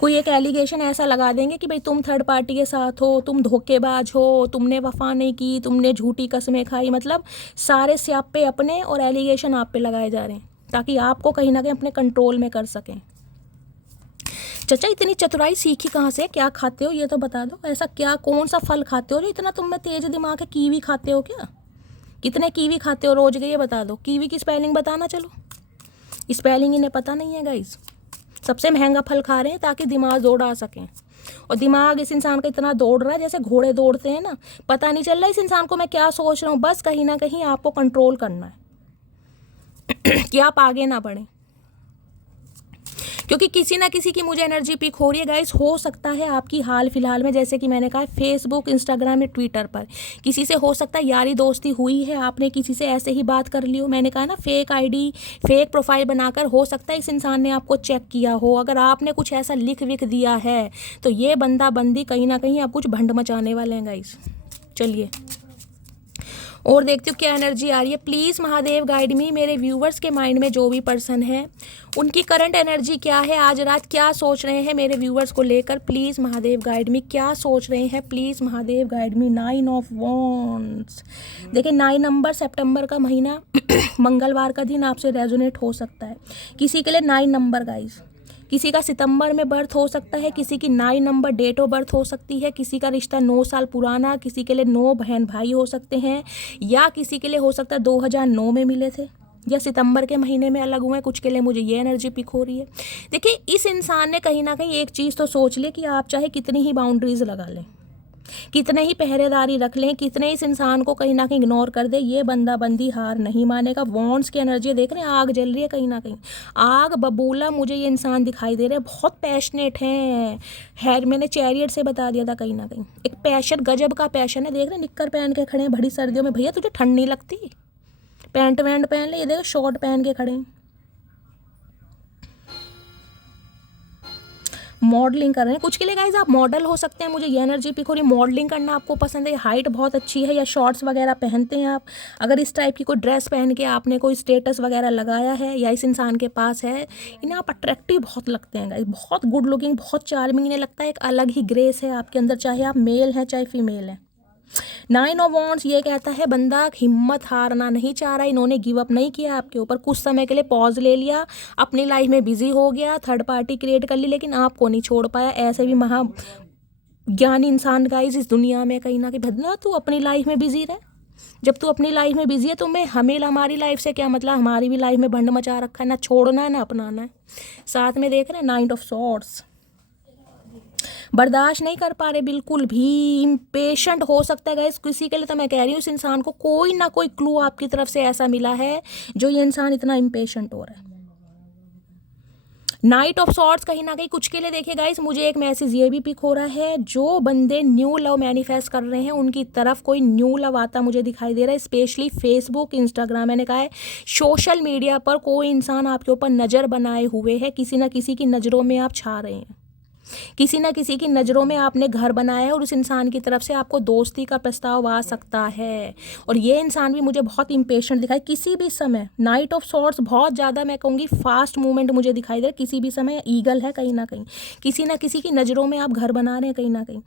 कोई एक एलिगेशन ऐसा लगा देंगे कि भाई तुम थर्ड पार्टी के साथ हो, तुम धोखेबाज हो, तुमने वफा नहीं की, तुमने झूठी कस्में खाई। मतलब सारे स्यापे अपने और एलिगेशन आप पे लगाए जा रहे हैं ताकि आपको कहीं ना कहीं अपने कंट्रोल में कर सकें। चचा इतनी चतुराई सीखी कहाँ से? क्या खाते हो ये तो बता दो। ऐसा क्या, कौन सा फल खाते हो जो इतना तुम में तेज दिमाग है? कीवी खाते हो क्या? कितने कीवी खाते हो रोज के ये बता दो। कीवी की स्पेलिंग बताना। चलो, स्पेलिंग इन्हें पता नहीं है गाइस। सबसे महंगा फल खा रहे हैं ताकि दिमाग दौड़ा सकें। और दिमाग इस इंसान का इतना दौड़ रहा है जैसे घोड़े दौड़ते हैं ना। पता नहीं चल रहा इस इंसान को मैं क्या सोच रहा हूँ। बस कहीं ना कहीं आपको कंट्रोल करना है कि आप आगे ना बढ़ें, क्योंकि किसी ना किसी की मुझे एनर्जी पिक हो रही है गाइस। हो सकता है आपकी हाल फिलहाल में, जैसे कि मैंने कहा, फेसबुक, इंस्टाग्राम या ट्विटर पर किसी से हो सकता है यारी दोस्ती हुई है, आपने किसी से ऐसे ही बात कर ली हो। मैंने कहा ना, फेक आईडी, फेक प्रोफाइल बनाकर हो सकता है इस इंसान ने आपको चेक किया हो। अगर आपने कुछ ऐसा लिख विख दिया है तो ये बंदा बंदी कहीं ना कहीं आप कुछ भंड मचाने वाले हैं गाइस। चलिए और देखती हूँ क्या एनर्जी आ रही है। प्लीज़ महादेव गाइड मी। मेरे व्यूवर्स के माइंड में जो भी पर्सन है उनकी करंट एनर्जी क्या है, आज रात क्या सोच रहे हैं मेरे व्यूवर्स को लेकर। प्लीज़ महादेव गाइड मी, क्या सोच रहे हैं? Please Mahadev guide me. 9 of wands. देखिए 9 नंबर, सितंबर का महीना मंगलवार का दिन आपसे रेजोनेट हो सकता है। किसी के लिए 9 नंबर गाइस, किसी का सितंबर में बर्थ हो सकता है, किसी की 9 नंबर डेट ऑफ बर्थ हो सकती है, किसी का रिश्ता 9 साल पुराना, किसी के लिए 9 बहन भाई हो सकते हैं, या किसी के लिए हो सकता है 2009 में मिले थे या सितंबर के महीने में अलग हुए। कुछ के लिए मुझे ये एनर्जी पिक हो रही है। देखिए इस इंसान ने कहीं ना कहीं एक चीज़ तो सोच ली कि आप चाहे कितनी ही बाउंड्रीज लगा लें, कितने ही पहरेदारी रख लें, कितने इस इंसान को कहीं ना कहीं इग्नोर कर दे, ये बंदा बंदी हार नहीं मानेगा। वॉन्ड्स की एनर्जी देख रहे हैं, आग जल रही है कहीं ना कहीं, आग बबूला मुझे ये इंसान दिखाई दे रहे हैं। बहुत पैशनेट है। मैंने चैरियट से बता दिया था कहीं ना कहीं एक पैशन, गजब का पैशन है। देख रहे हैं निक्कर पहन के खड़े हैं बड़ी सर्दियों में। भैया तुझे ठंड नहीं लगती? पैंट वैंट पहन ले। ये देखो शॉर्ट पहन के खड़े हैं, मॉडलिंग कर रहे हैं। कुछ के लिए गाइज आप मॉडल हो सकते हैं, मुझे ये एनर्जी पिक हो रही है। मॉडलिंग करना आपको पसंद है, हाइट बहुत अच्छी है, या शॉर्ट्स वगैरह पहनते हैं आप। अगर इस टाइप की कोई ड्रेस पहन के आपने कोई स्टेटस वगैरह लगाया है या इस इंसान के पास है, इन्हें आप अट्रैक्टिव बहुत लगते हैं गाइज, बहुत गुड लुकिंग, बहुत चार्मिंग इन्हें लगता है। एक अलग ही ग्रेस है आपके अंदर, चाहे आप मेल हैं चाहे फीमेल हैं। 9 ऑफ वॉन्ड्स ये कहता है बंदा हिम्मत हारना नहीं चाह रहा। इन्होंने गिव अप नहीं किया आपके ऊपर, कुछ समय के लिए पॉज ले लिया, अपनी लाइफ में बिजी हो गया, थर्ड पार्टी क्रिएट कर ली, लेकिन आपको नहीं छोड़ पाया। ऐसे भी महा ज्ञानी इंसान गाइस इस दुनिया में कहीं ना कहीं। भदना तू अपनी लाइफ में बिजी रहे। जब तू अपनी लाइफ में बिजी है तो हमें हमारी लाइफ से क्या मतलब? हमारी भी लाइफ में भंड मचा रखा है, ना छोड़ना है ना अपनाना है। साथ में देख रहे हैं 9 ऑफ सॉर्ड्स, बर्दाश्त नहीं कर पा रहे बिल्कुल भी, इम्पेशेंट हो सकता है गाइस। किसी के लिए तो मैं कह रही हूँ इस इंसान को कोई ना कोई क्लू आपकी तरफ से ऐसा मिला है जो ये इंसान इतना इम्पेशेंट हो रहा है। नाइट ऑफ सॉर्ड्स कहीं ना कहीं कुछ के लिए देखिए गाइस, मुझे एक मैसेज ये भी पिक हो रहा है, जो बंदे न्यू लव मैनिफेस्ट कर रहे हैं उनकी तरफ कोई न्यू लव आता मुझे दिखाई दे रहा है। स्पेशली फेसबुक, इंस्टाग्राम, मैंने कहा है सोशल मीडिया पर कोई इंसान आपके ऊपर नज़र बनाए हुए है, किसी ना किसी की नज़रों में आप छा रहे हैं, किसी ना किसी की नज़रों में आपने घर बनाया है और उस इंसान की तरफ से आपको दोस्ती का प्रस्ताव आ सकता है। और ये इंसान भी मुझे बहुत इम्पेशेंट दिखाई किसी भी समय। नाइट ऑफ सॉर्ड्स बहुत ज़्यादा मैं कहूँगी फास्ट मूवमेंट मुझे दिखाई दे रहा है किसी भी समय। ईगल है कहीं ना कहीं, किसी ना किसी की नज़रों में आप घर बना रहे हैं कहीं ना कहीं।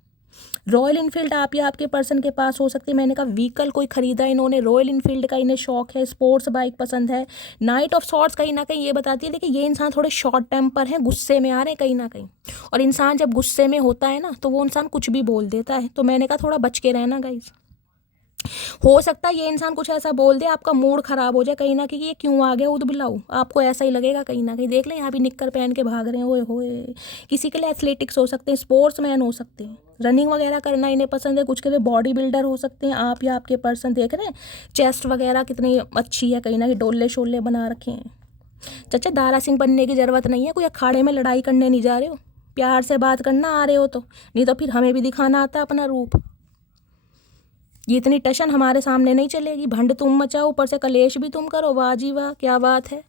रॉयल इनफील्ड आप या आपके पर्सन के पास हो सकती है। मैंने कहा व्हीकल कोई खरीदा इन्होंने, रॉयल इनफील्ड का इन्हें शौक है, स्पोर्ट्स बाइक पसंद है। नाइट ऑफ सॉर्ट्स कहीं ना कहीं ये बताती है देखिए ये इंसान थोड़े शॉर्ट टेम्पर हैं, गुस्से में आ रहे हैं कहीं ना कहीं। और इंसान जब गुस्से में होता है ना तो वो इंसान कुछ भी बोल देता है। तो मैंने कहा थोड़ा बच के रहना गाइस। हो सकता है ये इंसान कुछ ऐसा बोल दे आपका मूड खराब हो जाए कहीं ना कहीं, ये क्यों आ गया उदबिलाऊ, आपको ऐसा ही लगेगा कहीं ना कहीं। देख लें यहाँ भी निक्कर पहन के भाग रहे हैं, ओए होए। किसी के लिए एथलेटिक्स हो सकते हैं, स्पोर्ट्स मैन हो सकते हैं, रनिंग वगैरह करना इन्हें पसंद है। कुछ के लिए बॉडी बिल्डर हो सकते हैं आप या आपके पर्सन। देख रहे हैं चेस्ट वगैरह कितनी अच्छी है, कहीं ना कहीं डोले शोले बना रखे हैं। चाचा दारा सिंह बनने की ज़रूरत नहीं है, कोई अखाड़े में लड़ाई करने नहीं जा रहे हो, प्यार से बात करना आ रहे हो तो, नहीं तो फिर हमें भी दिखाना आता है अपना रूप। ये इतनी टशन हमारे सामने नहीं चलेगी। भंड तुम मचाओ, ऊपर से कलेश भी तुम करो, वाह जी वाह क्या बात है।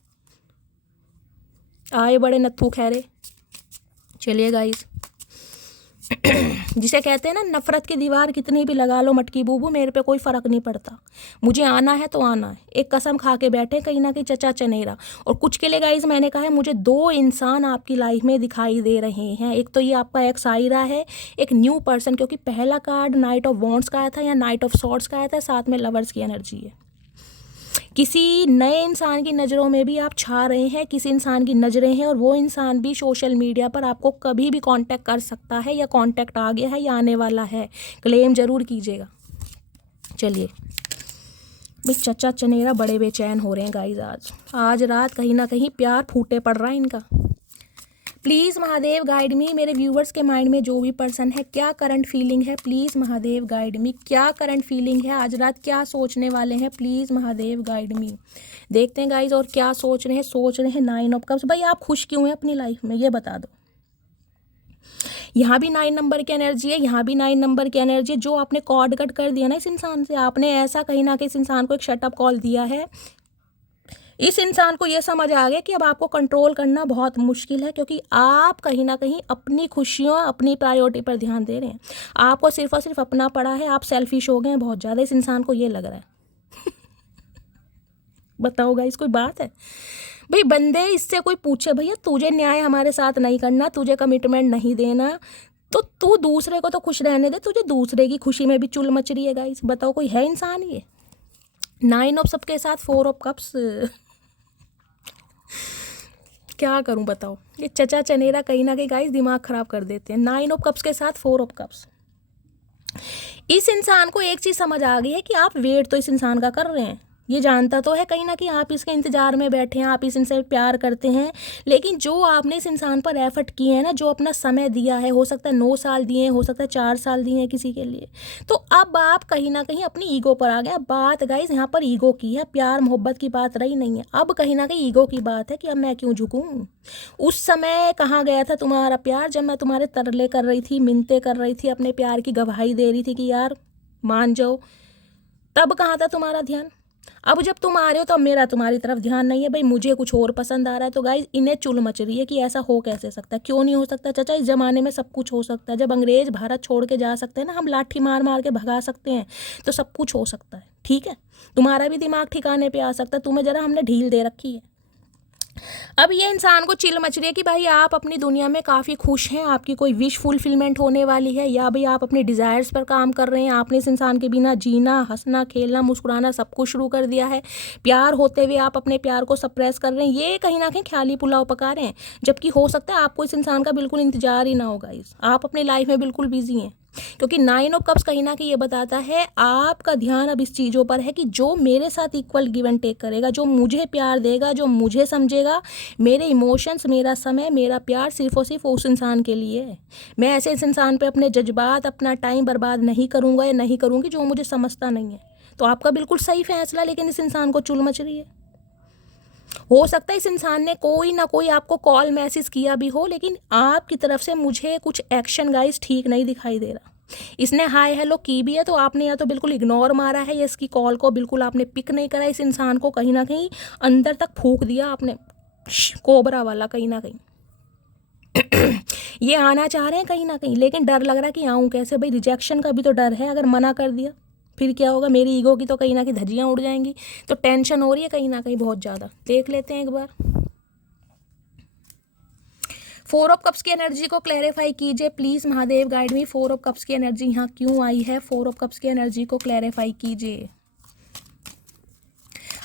आए बड़े नत्थू खैरे। चलिए गाइस जिसे कहते हैं ना नफरत की दीवार कितनी भी लगा लो मटकी बूबू, मेरे पे कोई फ़र्क नहीं पड़ता, मुझे आना है तो आना है। एक कसम खा के बैठे कहीं ना कहीं चचा चनेरा। और कुछ के लिए गाइज मैंने कहा है मुझे दो इंसान आपकी लाइफ में दिखाई दे रहे हैं। एक तो ये आपका एक्स आयरा है, एक न्यू पर्सन, क्योंकि पहला कार्ड नाइट ऑफ वॉन्ड्स का आया था या नाइट ऑफ सॉर्ड्स का आया था, साथ में लवर्स की एनर्जी है। किसी नए इंसान की नज़रों में भी आप छा रहे हैं, किसी इंसान की नज़रें हैं, और वो इंसान भी सोशल मीडिया पर आपको कभी भी कांटेक्ट कर सकता है, या कांटेक्ट आ गया है या आने वाला है, क्लेम ज़रूर कीजिएगा। चलिए भाई चचा चनेरा बड़े बेचैन हो रहे हैं गाइज। आज रात कहीं ना कहीं प्यार फूटे पड़ रहा है इनका। प्लीज़ महादेव गाइड मी, मेरे व्यूवर्स के माइंड में जो भी पर्सन है क्या करंट फीलिंग है, प्लीज़ महादेव गाइड मी, क्या करंट फीलिंग है आज रात, क्या सोचने वाले हैं, प्लीज़ महादेव गाइड मी। देखते हैं गाइज और क्या सोच रहे हैं 9 ऑफ कप्स। भाई आप खुश क्यों हैं अपनी लाइफ में ये बता दो। यहाँ भी 9 नंबर की एनर्जी है, यहाँ भी 9 नंबर की एनर्जी है। जो आपने कॉर्ड कट कर दिया ना इस इंसान से, आपने ऐसा कहीं ना कहीं इस इंसान को एक शटअप कॉल दिया है। इस इंसान को ये समझ आ गया कि अब आपको कंट्रोल करना बहुत मुश्किल है, क्योंकि आप कहीं ना कहीं अपनी खुशियों अपनी प्रायोरिटी पर ध्यान दे रहे हैं। आपको सिर्फ और सिर्फ अपना पड़ा है, आप सेल्फिश हो गए हैं बहुत ज़्यादा, इस इंसान को ये लग रहा है। बताओ गाइस कोई बात है भाई। बंदे इससे कोई पूछे भैया तुझे न्याय हमारे साथ नहीं करना, तुझे कमिटमेंट नहीं देना, तो तू दूसरे को तो खुश रहने दे, तुझे दूसरे की खुशी में भी चुल मच रही है गाइस। बताओ कोई है इंसान ये। 9 ऑफ सबके साथ 4 ऑफ कप्स। क्या करूं बताओ, ये चचा चनेरा कहीं ना कहीं गाइस दिमाग खराब कर देते हैं। 9 ऑफ कप्स के साथ 4 ऑफ कप्स। इस इंसान को एक चीज़ समझ आ गई है कि आप वेट तो इस इंसान का कर रहे हैं, ये जानता तो है कहीं ना कहीं आप इसके इंतज़ार में बैठे हैं, आप इस इनसे प्यार करते हैं, लेकिन जो आपने इस इंसान पर एफर्ट किए हैं ना, जो अपना समय दिया है, हो सकता है 9 साल दिए हैं, हो सकता है 4 साल दिए हैं किसी के लिए, तो अब आप कहीं ना कहीं अपनी ईगो पर आ गए। बात गाइस यहाँ पर ईगो की है, प्यार मोहब्बत की बात रही नहीं है। अब कहीं ना कहीं ईगो की बात है कि अब मैं क्यों झुकूं। उस समय कहाँ गया था तुम्हारा प्यार, जब मैं तुम्हारे तरले कर रही थी, मिन्नतें कर रही थी, अपने प्यार की गवाही दे रही थी कि यार मान जाओ, तब कहाँ था तुम्हारा ध्यान। अब जब तुम आ रहे हो तो अब मेरा तुम्हारी तरफ ध्यान नहीं है। भाई मुझे कुछ और पसंद आ रहा है। तो गाइज इन्हें चुल मच रही है कि ऐसा हो कैसे सकता है, क्यों नहीं हो सकता चाचा, इस ज़माने में सब कुछ हो सकता है। जब अंग्रेज़ भारत छोड़ के जा सकते हैं ना, हम लाठी मार मार के भगा सकते हैं, तो सब कुछ हो सकता है। ठीक है, तुम्हारा भी दिमाग ठिकाने पे आ सकता है, तुम्हें ज़रा हमने ढील दे रखी है। अब ये इंसान को चिल मच रही है कि भाई आप अपनी दुनिया में काफ़ी खुश हैं, आपकी कोई विश फुलफिलमेंट होने वाली है, या भाई आप अपने डिज़ायर्स पर काम कर रहे हैं, आपने इस इंसान के बिना जीना, हंसना, खेलना, मुस्कुराना सब कुछ शुरू कर दिया है। प्यार होते हुए आप अपने प्यार को सप्रेस कर रहे हैं, ये कहीं ना कहीं ख्याली पुलाव पका रहे हैं। जबकि हो सकता है आपको इस इंसान का बिल्कुल इंतजार ही ना होगा, आप अपनी लाइफ में बिल्कुल बिजी हैं। क्योंकि 9 ऑफ कप्स कहीं ना कहीं ये बताता है आपका ध्यान अब इस चीज़ों पर है कि जो मेरे साथ इक्वल गिव एंड टेक करेगा, जो मुझे प्यार देगा, जो मुझे समझेगा, मेरे इमोशंस, मेरा समय, मेरा प्यार सिर्फ और सिर्फ उस इंसान के लिए है। मैं ऐसे इस इंसान पे अपने जज्बात, अपना टाइम बर्बाद नहीं करूँगा या नहीं करूँगी जो मुझे समझता नहीं है। तो आपका बिल्कुल सही फैसला, लेकिन इस इंसान को चुल मच रही है। हो सकता है इस इंसान ने कोई ना कोई आपको कॉल मैसेज किया भी हो, लेकिन आपकी तरफ से मुझे कुछ एक्शन गाइस ठीक नहीं दिखाई दे रहा। इसने हाय हेलो की भी है, तो आपने या तो बिल्कुल इग्नोर मारा है, या इसकी कॉल को बिल्कुल आपने पिक नहीं करा। इस इंसान को कहीं ना कहीं अंदर तक फूंक दिया आपने, कोबरा वाला कहीं ना कहीं। ये आना चाह रहे हैं कहीं ना कहीं, लेकिन डर लग रहा है कि आऊँ कैसे। भाई रिजेक्शन का भी तो डर है, अगर मना कर दिया फिर क्या होगा, मेरी ईगो की तो कहीं ना कहीं धज्जियाँ उड़ जाएंगी। तो टेंशन हो रही है कहीं ना कहीं बहुत ज़्यादा। देख लेते हैं एक बार फोर ऑफ कप्स की एनर्जी को क्लैरिफाई कीजिए please Mahadev guide me. Four of cups की एनर्जी यहाँ क्यों आई है? फोर ऑफ कप्स की एनर्जी को क्लैरिफाई कीजिए।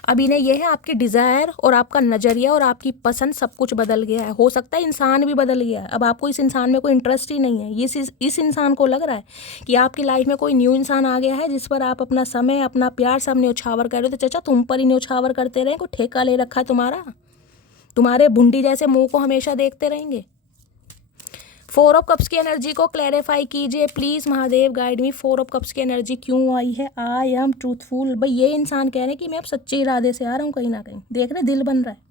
अब इन्हें यह है आपकी डिज़ायर और आपका नज़रिया और आपकी पसंद सब कुछ बदल गया है। हो सकता है इंसान भी बदल गया है, अब आपको इस इंसान में कोई इंटरेस्ट ही नहीं है। इस इंसान को लग रहा है कि आपकी लाइफ में कोई न्यू इंसान आ गया है जिस पर आप अपना समय अपना प्यार सब न्यौछावर कर रहे हो। तो चाचा तुम पर ही न्यौछावर करते रहे, कोई ठेका ले रखा है तुम्हारा? तुम्हारे भुंडी जैसे मुंह को हमेशा देखते रहेंगे। फोर ऑफ कप्स की एनर्जी को क्लैरिफाई कीजिए please Mahadev guide me. Four of cups की एनर्जी क्यों आई है? I am truthful. भाई ये इंसान कह रहे हैं कि मैं अब सच्चे इरादे से आ रहा हूँ, कहीं ना कहीं देख रहे दिल बन रहा है।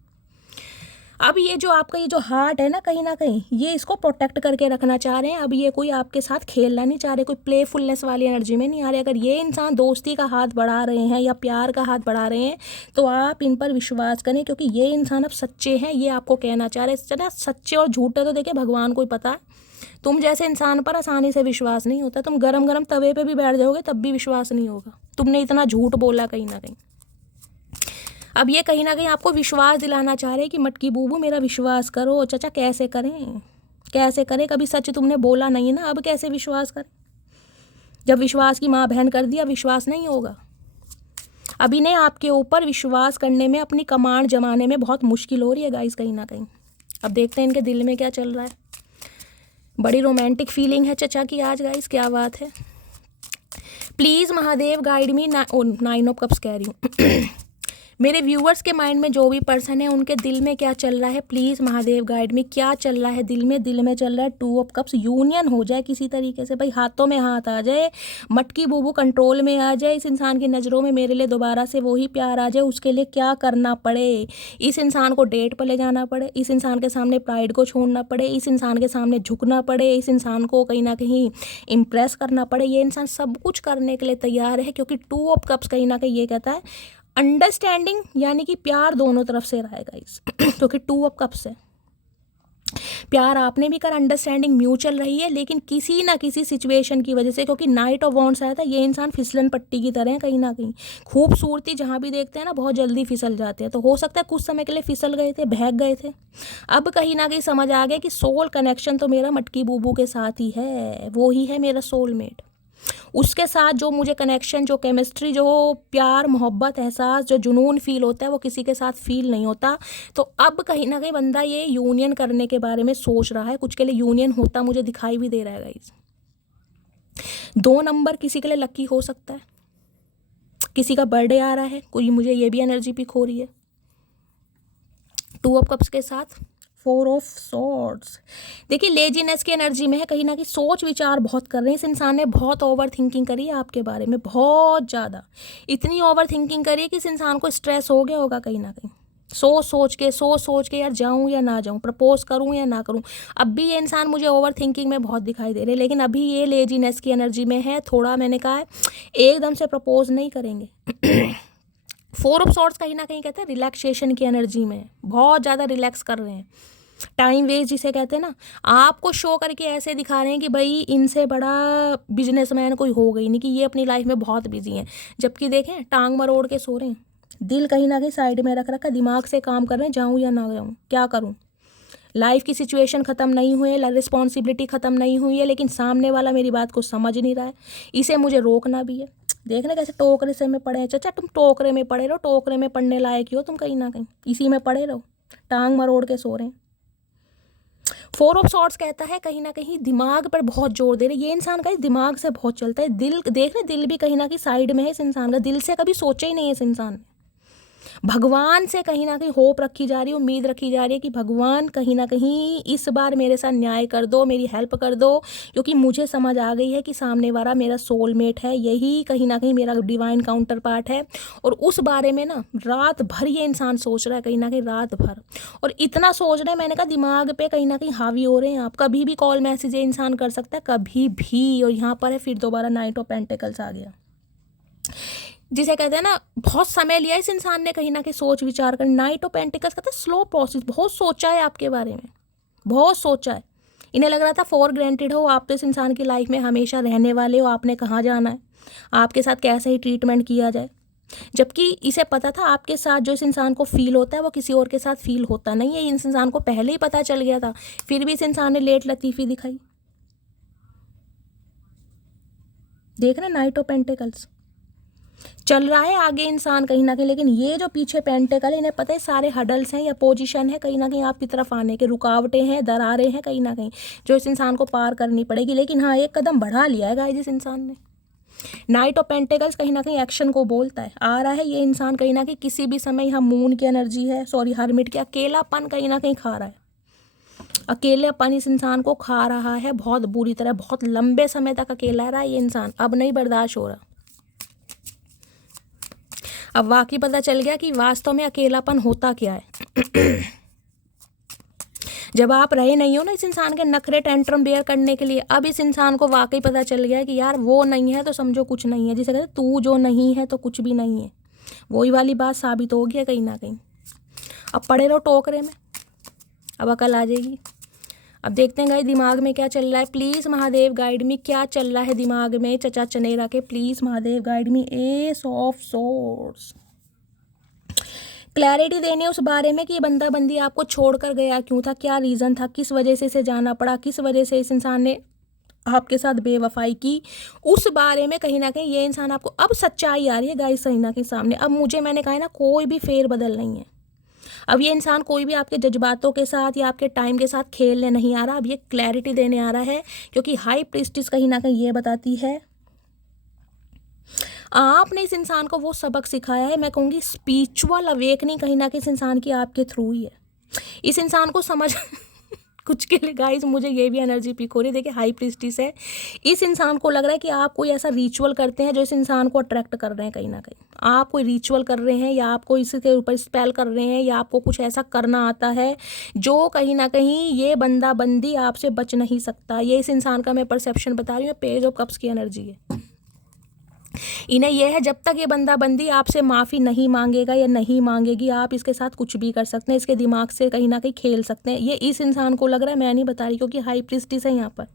अब ये जो आपका ये जो हार्ट है ना कहीं ये इसको प्रोटेक्ट करके रखना चाह रहे हैं। अब ये कोई आपके साथ खेलना नहीं चाह रहे, कोई प्लेफुलनेस वाली एनर्जी में नहीं आ रहे। अगर ये इंसान दोस्ती का हाथ बढ़ा रहे हैं या प्यार का हाथ बढ़ा रहे हैं तो आप इन पर विश्वास करें, क्योंकि ये इंसान अब सच्चे हैं। ये आपको कहना चाह रहे हैं चला सच्चे और झूठे तो देखिए भगवान को ही पता है। तुम जैसे इंसान पर आसानी से विश्वास नहीं होता। तुम गरम गरम तवे पे भी बैठ जाओगे तब भी विश्वास नहीं होगा। तुमने इतना झूठ बोला कहीं ना कहीं। अब ये कहीं ना कहीं आपको विश्वास दिलाना चाह रहे हैं कि मटकी बूबू मेरा विश्वास करो। चाचा कैसे करें, कैसे करें? कभी सच तुमने बोला नहीं ना, अब कैसे विश्वास करें? जब विश्वास की माँ बहन कर दिया विश्वास नहीं होगा। अब इन्हें आपके ऊपर विश्वास करने में अपनी कमांड जमाने में बहुत मुश्किल हो रही है गाइस कहीं ना कहीं। अब देखते हैं इनके दिल में क्या चल रहा है। बड़ी रोमांटिक फीलिंग है चचा की आज गाइस, क्या बात है। Please Mahadev guide me. Nine of cups कह रही हूँ। मेरे व्यूअर्स के माइंड में जो भी पर्सन है उनके दिल में क्या चल रहा है प्लीज़ महादेव गाइड में। क्या चल रहा है दिल में? दिल में चल रहा है टू ऑफ कप्स। यूनियन हो जाए किसी तरीके से, भाई हाथों में हाथ आ जाए, मटकी बूबू कंट्रोल में आ जाए, इस इंसान की नज़रों में मेरे लिए दोबारा से वही प्यार आ जाए। उसके लिए क्या करना पड़े? इस इंसान को डेट पर ले जाना पड़े, इस इंसान के सामने प्राइड को छोड़ना पड़े, इस इंसान के सामने झुकना पड़े, इस इंसान को कहीं ना कहीं इम्प्रेस करना पड़े। ये इंसान सब कुछ करने के लिए तैयार है, क्योंकि टू ऑफ कप्स कहीं ना कहीं ये कहता है अंडरस्टैंडिंग, यानी कि प्यार दोनों तरफ से रहेगा इस क्योंकि टू ऑफ कप्स है। प्यार आपने भी कर, अंडरस्टैंडिंग म्यूचुअल रही है, लेकिन किसी ना किसी सिचुएशन की वजह से, क्योंकि नाइट ऑफ वॉन्ड्स आया था, ये इंसान फिसलन पट्टी की तरह है कहीं ना कहीं। खूबसूरती जहाँ भी देखते हैं ना बहुत जल्दी फिसल जाते हैं। तो हो सकता है कुछ समय के लिए फिसल गए थे, बहक गए थे। अब कहीं ना कहीं समझ आ गया कि सोल कनेक्शन तो मेरा मटकी बूबू के साथ ही है, वो ही है मेरा सोलमेट। उसके साथ जो मुझे कनेक्शन, जो केमिस्ट्री, जो प्यार मोहब्बत एहसास, जो जुनून फील होता है वो किसी के साथ फील नहीं होता। तो अब कहीं ना कहीं बंदा ये यूनियन करने के बारे में सोच रहा है। कुछ के लिए यूनियन होता मुझे दिखाई भी दे रहा है गाइस। 2 नंबर किसी के लिए लकी हो सकता है, किसी का बर्थडे आ रहा है, कोई मुझे ये भी एनर्जी पिक हो रही है। 2 ऑफ कप्स के साथ 4 ऑफ सॉर्ड्स। देखिए लेजीनेस की एनर्जी में है, कहीं ना कहीं सोच विचार बहुत कर रहे हैं। इस इंसान ने बहुत ओवर थिंकिंग करी है आपके बारे में, बहुत ज़्यादा। इतनी ओवर थिंकिंग करी है कि इस इंसान को स्ट्रेस हो गया होगा कहीं ना कहीं। सोच सोच के यार जाऊँ या ना जाऊँ, प्रपोज करूँ या ना करूँ। अब भी ये इंसान मुझे ओवर थिंकिंग में बहुत दिखाई दे रहे हैं, लेकिन अभी ये लेजीनेस की एनर्जी में है थोड़ा। मैंने कहा है एकदम से प्रपोज नहीं करेंगे। 4 ऑफ सॉर्ड्स कहीं ना कहीं कहते हैं रिलैक्सेशन की एनर्जी में, बहुत ज़्यादा रिलैक्स कर रहे हैं। टाइम वेस्ट जिसे कहते हैं ना, आपको शो करके ऐसे दिखा रहे हैं कि भाई इनसे बड़ा बिजनेसमैन कोई हो गई नहीं, कि ये अपनी लाइफ में बहुत बिजी हैं। जबकि देखें टांग मरोड़ के सो रहे हैं, दिल कहीं ना कहीं साइड में रख रखा, दिमाग से काम कर रहे हैं, जाऊँ या ना जाऊँ, क्या करूँ। लाइफ की सिचुएशन ख़त्म नहीं हुई है, रिस्पॉन्सिबिलिटी ख़त्म नहीं हुई है, लेकिन सामने वाला मेरी बात को समझ नहीं रहा है, इसे मुझे रोकना भी है। देखना कैसे टोकरे से में पड़े हैं। चाचा तुम टोकरे में पड़े रहो, टोकरे में पड़ने लायक ही हो तुम, कहीं ना कहीं इसी में पड़े रहो, टांग मरोड़ के सो रहे हैं। 4 ऑफ सॉर्ड्स कहता है कहीं ना कहीं दिमाग पर बहुत जोर दे रहे। ये इंसान का दिमाग से बहुत चलता है, दिल देख रहे, दिल भी कहीं ना कहीं साइड में है इस इंसान का। दिल से कभी सोचा ही नहीं है इस इंसान ने। भगवान से कहीं ना कहीं होप रखी जा रही है, उम्मीद रखी जा रही है कि भगवान कहीं ना कहीं इस बार मेरे साथ न्याय कर दो, मेरी हेल्प कर दो, क्योंकि मुझे समझ आ गई है कि सामने वाला मेरा सोलमेट है, यही कहीं ना कहीं मेरा डिवाइन काउंटर पार्ट है। और उस बारे में ना रात भर ये इंसान सोच रहा है, कहीं ना कहीं रात भर, और इतना सोच रहे हैं मैंने कहा दिमाग पे कहीं ना कहीं हावी हो रहे हैं आप। कभी भी कॉल मैसेज ये इंसान कर सकता है, कभी भी। और यहाँ पर है फिर दोबारा नाइट ऑफ पेंटिकल्स आ गया, जिसे कहते हैं ना बहुत समय लिया इस इंसान ने कहीं ना कहीं सोच विचार कर। नाइट ऑफ पेंटिकल्स कहते हैं स्लो प्रोसेस, बहुत सोचा है आपके बारे में, बहुत सोचा है। इन्हें लग रहा था फॉर ग्रांटेड हो आप, तो इस इंसान की लाइफ में हमेशा रहने वाले हो, आपने कहाँ जाना है, आपके साथ कैसे ही ट्रीटमेंट किया जाए। जबकि इसे पता था आपके साथ जो इस इंसान को फील होता है वो किसी और के साथ फील होता नहीं है। इस इंसान को पहले ही पता चल गया था, फिर भी इस इंसान ने लेट लतीफ़ी दिखाई। देख रहे नाइट ऑफ पेंटिकल्स चल रहा है आगे इंसान कहीं ना कहीं, लेकिन ये जो पीछे पेंटिकल है इन्हें पता है सारे हडल्स हैं या पोजीशन है कहीं ना कहीं आपकी तरफ आने के, रुकावटें हैं, दरारें हैं कहीं ना कहीं जो इस इंसान को पार करनी पड़ेगी। लेकिन हाँ, एक कदम बढ़ा लिया है गाइस इस इंसान ने। नाइट ऑफ पेंटिकल्स कहीं ना कहीं एक्शन को बोलता है, आ रहा है ये इंसान कहीं ना कहीं किसी भी समय। यहाँ मून की एनर्जी है, सॉरी हर्मिट की, अकेलापन कहीं ना कहीं खा रहा है। अकेलेपन इस इंसान को खा रहा है बहुत बुरी तरह, बहुत लंबे समय तक अकेला रहा है ये इंसान, अब नहीं बर्दाश्त हो रहा। अब वाकई पता चल गया कि वास्तव में अकेलापन होता क्या है। जब आप रहे नहीं हो ना इस इंसान के नखरे टेंट्रम बेयर करने के लिए, अब इस इंसान को वाकई पता चल गया कि यार वो नहीं है तो समझो कुछ नहीं है। जिसे कहते तू जो नहीं है तो कुछ भी नहीं है, वही वाली बात साबित हो गई कहीं ना कहीं। अब पड़े रहो टोकरे में, अब अकल आ जाएगी। अब देखते हैं गाइस दिमाग में क्या चल रहा है। प्लीज़ महादेव गाइड मी, क्या चल रहा है दिमाग में चचा चनेरा के, please Mahadev guide me. S of swords, clarity देनी है उस बारे में कि ये बंदा बंदी आपको छोड़कर गया क्यों था, क्या रीज़न था, किस वजह से इसे जाना पड़ा, किस वजह से इस इंसान ने आपके साथ बेवफाई की, उस बारे में कहीं ना कहीं ये इंसान आपको, अब सच्चाई आ रही है गाइस कहीं ना कहीं सामने। अब मुझे मैंने कहा है ना, कोई भी फेर बदल नहीं है। अब ये इंसान कोई भी आपके जज्बातों के साथ या आपके टाइम के साथ खेलने नहीं आ रहा, अब ये क्लैरिटी देने आ रहा है। क्योंकि हाई प्रीस्टिस कहीं ना कहीं ये बताती है आपने इस इंसान को वो सबक सिखाया है, मैं कहूँगी स्पिरिचुअल अवेकनिंग कहीं ना कहीं इस इंसान की आपके थ्रू ही है। इस इंसान को समझ कुछ के लिए गाइस मुझे ये भी एनर्जी पिक हो रही है। देखिए हाई प्रीस्टिस है, इस इंसान को लग रहा है कि आप कोई ऐसा रिचुअल करते हैं जो इस इंसान को अट्रैक्ट कर रहे हैं कहीं ना कहीं। आप कोई रिचुअल कर रहे हैं या आपको इसके ऊपर स्पेल कर रहे हैं या आपको कुछ ऐसा करना आता है जो कहीं ना कहीं ये बंदा बंदी आपसे बच नहीं सकता। ये इस इंसान का मैं परसेप्शन बता रही हूँ, पेज ऑफ कप्स की एनर्जी है। इन्हें यह है जब तक ये बंदा बंदी आपसे माफ़ी नहीं मांगेगा या नहीं मांगेगी, आप इसके साथ कुछ भी कर सकते हैं, इसके दिमाग से कहीं ना कहीं खेल सकते हैं। ये इस इंसान को लग रहा है, मैं नहीं बता रही क्योंकि हाई प्रीस्टिस है यहाँ पर।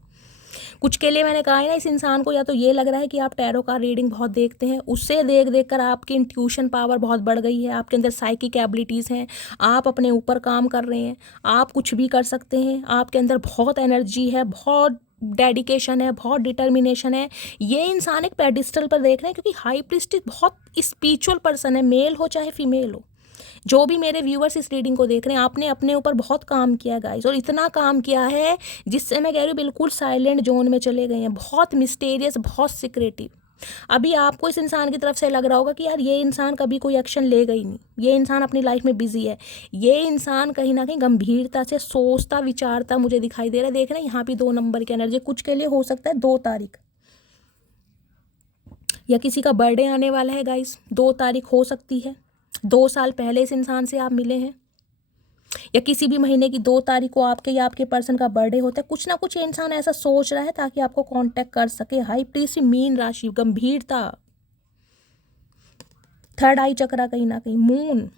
कुछ के लिए मैंने कहा है ना, इस इंसान को या तो ये लग रहा है कि आप टैरो का रीडिंग बहुत देखते हैं, उससे देख देख कर आपकी इंट्यूशन पावर बहुत बढ़ गई है, आपके अंदर साइकिक एबिलिटीज़ हैं, आप अपने ऊपर काम कर रहे हैं, आप कुछ भी कर सकते हैं, आपके अंदर बहुत एनर्जी है, बहुत डेडिकेशन है, बहुत डिटर्मिनेशन है। ये इंसान एक पेडिस्टल पर देख रहे हैं क्योंकि हाई प्रीस्टिस बहुत स्पिरिचुअल पर्सन है, मेल हो चाहे फीमेल हो। जो भी मेरे व्यूअर्स इस रीडिंग को देख रहे हैं, आपने अपने ऊपर बहुत काम किया गाइस, और इतना काम किया है जिससे मैं कह रही हूँ बिल्कुल साइलेंट जोन में चले गए हैं, बहुत मिस्टीरियस, बहुत सीक्रेटिव। अभी आपको इस इंसान की तरफ से लग रहा होगा कि यार ये इंसान कभी कोई एक्शन लेगा ही नहीं, ये इंसान अपनी लाइफ में बिजी है, ये इंसान कहीं ना कहीं गंभीरता से सोचता विचारता मुझे दिखाई दे रहा है। देख रहे हैं यहाँ भी 2 नंबर की एनर्जी, कुछ के लिए हो सकता है 2 तारीख या किसी का बर्थडे आने वाला है गाइस, 2 तारीख हो सकती है, 2 साल पहले इस इंसान से आप मिले हैं, या किसी भी महीने की 2 तारीख को आपके या आपके पर्सन का बर्थडे होता है। कुछ ना कुछ ये इंसान ऐसा सोच रहा है ताकि आपको कांटेक्ट कर सके। हाई प्रीस्ट मीन राशि, गंभीरता, थर्ड आई चक्रा कहीं ना कहीं, मून।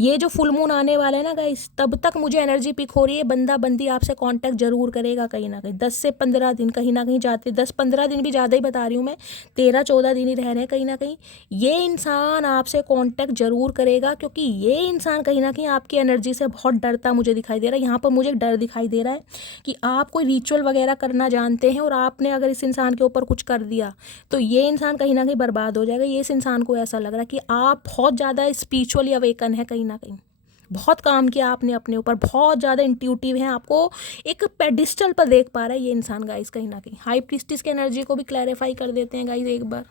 ये जो फुल मून आने वाला है ना गाइस, तब तक मुझे एनर्जी पिक हो रही है बंदा बंदी आपसे कांटेक्ट जरूर करेगा कहीं ना कहीं। 10 से 15 दिन कहीं ना कहीं जाते, 10-15 दिन भी ज़्यादा ही बता रही हूँ मैं, 13-14 दिन ही रह रहे हैं कहीं ना कहीं। ये इंसान आपसे कांटेक्ट जरूर करेगा क्योंकि ये इंसान कहीं ना कहीं आपकी एनर्जी से बहुत डरता मुझे दिखाई दे रहा है। यहाँ पर मुझे डर दिखाई दे रहा है कि आप कोई रिचुअल वगैरह करना जानते हैं और आपने अगर इस इंसान के ऊपर कुछ कर दिया तो ये इंसान कहीं ना कहीं बर्बाद हो जाएगा। ये इस इंसान को ऐसा लग रहा है कि आप बहुत ज़्यादा स्पिरिचुअली अवेकन है कहीं ना कहीं, बहुत काम किया आपने अपने ऊपर, बहुत ज़्यादा इंट्यूटिव है, आपको एक पेडिस्टल पर देख पा रहा है ये इंसान गाइस कहीं ना कहीं। हाई प्रीस्टिस की एनर्जी को भी क्लैरिफाई कर देते हैं गाइस एक बार।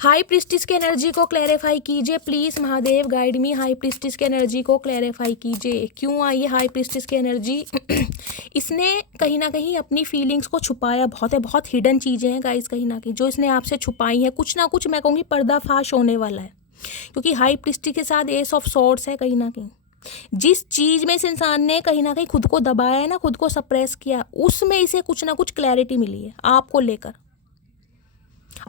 हाई प्रीस्टिस की एनर्जी को क्लैरिफाई कीजिए please Mahadev guide me. High priestess की एनर्जी को क्लैरिफाई कीजिए, क्यों आई है हाई प्रीस्टिस की एनर्जी। इसने कहीं ना कहीं अपनी फीलिंग्स को छुपाया बहुत है, बहुत हिडन चीज़ें हैं गाइस कहीं ना कहीं जो इसने आपसे छुपाई हैं। कुछ ना कुछ मैं कहूँगी पर्दाफाश होने वाला है क्योंकि हाई प्रीस्टिस के साथ एस ऑफ सॉर्ड्स है कहीं ना कहीं। जिस चीज़ में इस इंसान ने कहीं ना कहीं खुद को दबाया है ना, खुद को सप्रेस किया, उसमें इसे कुछ ना कुछ क्लैरिटी मिली है आपको लेकर।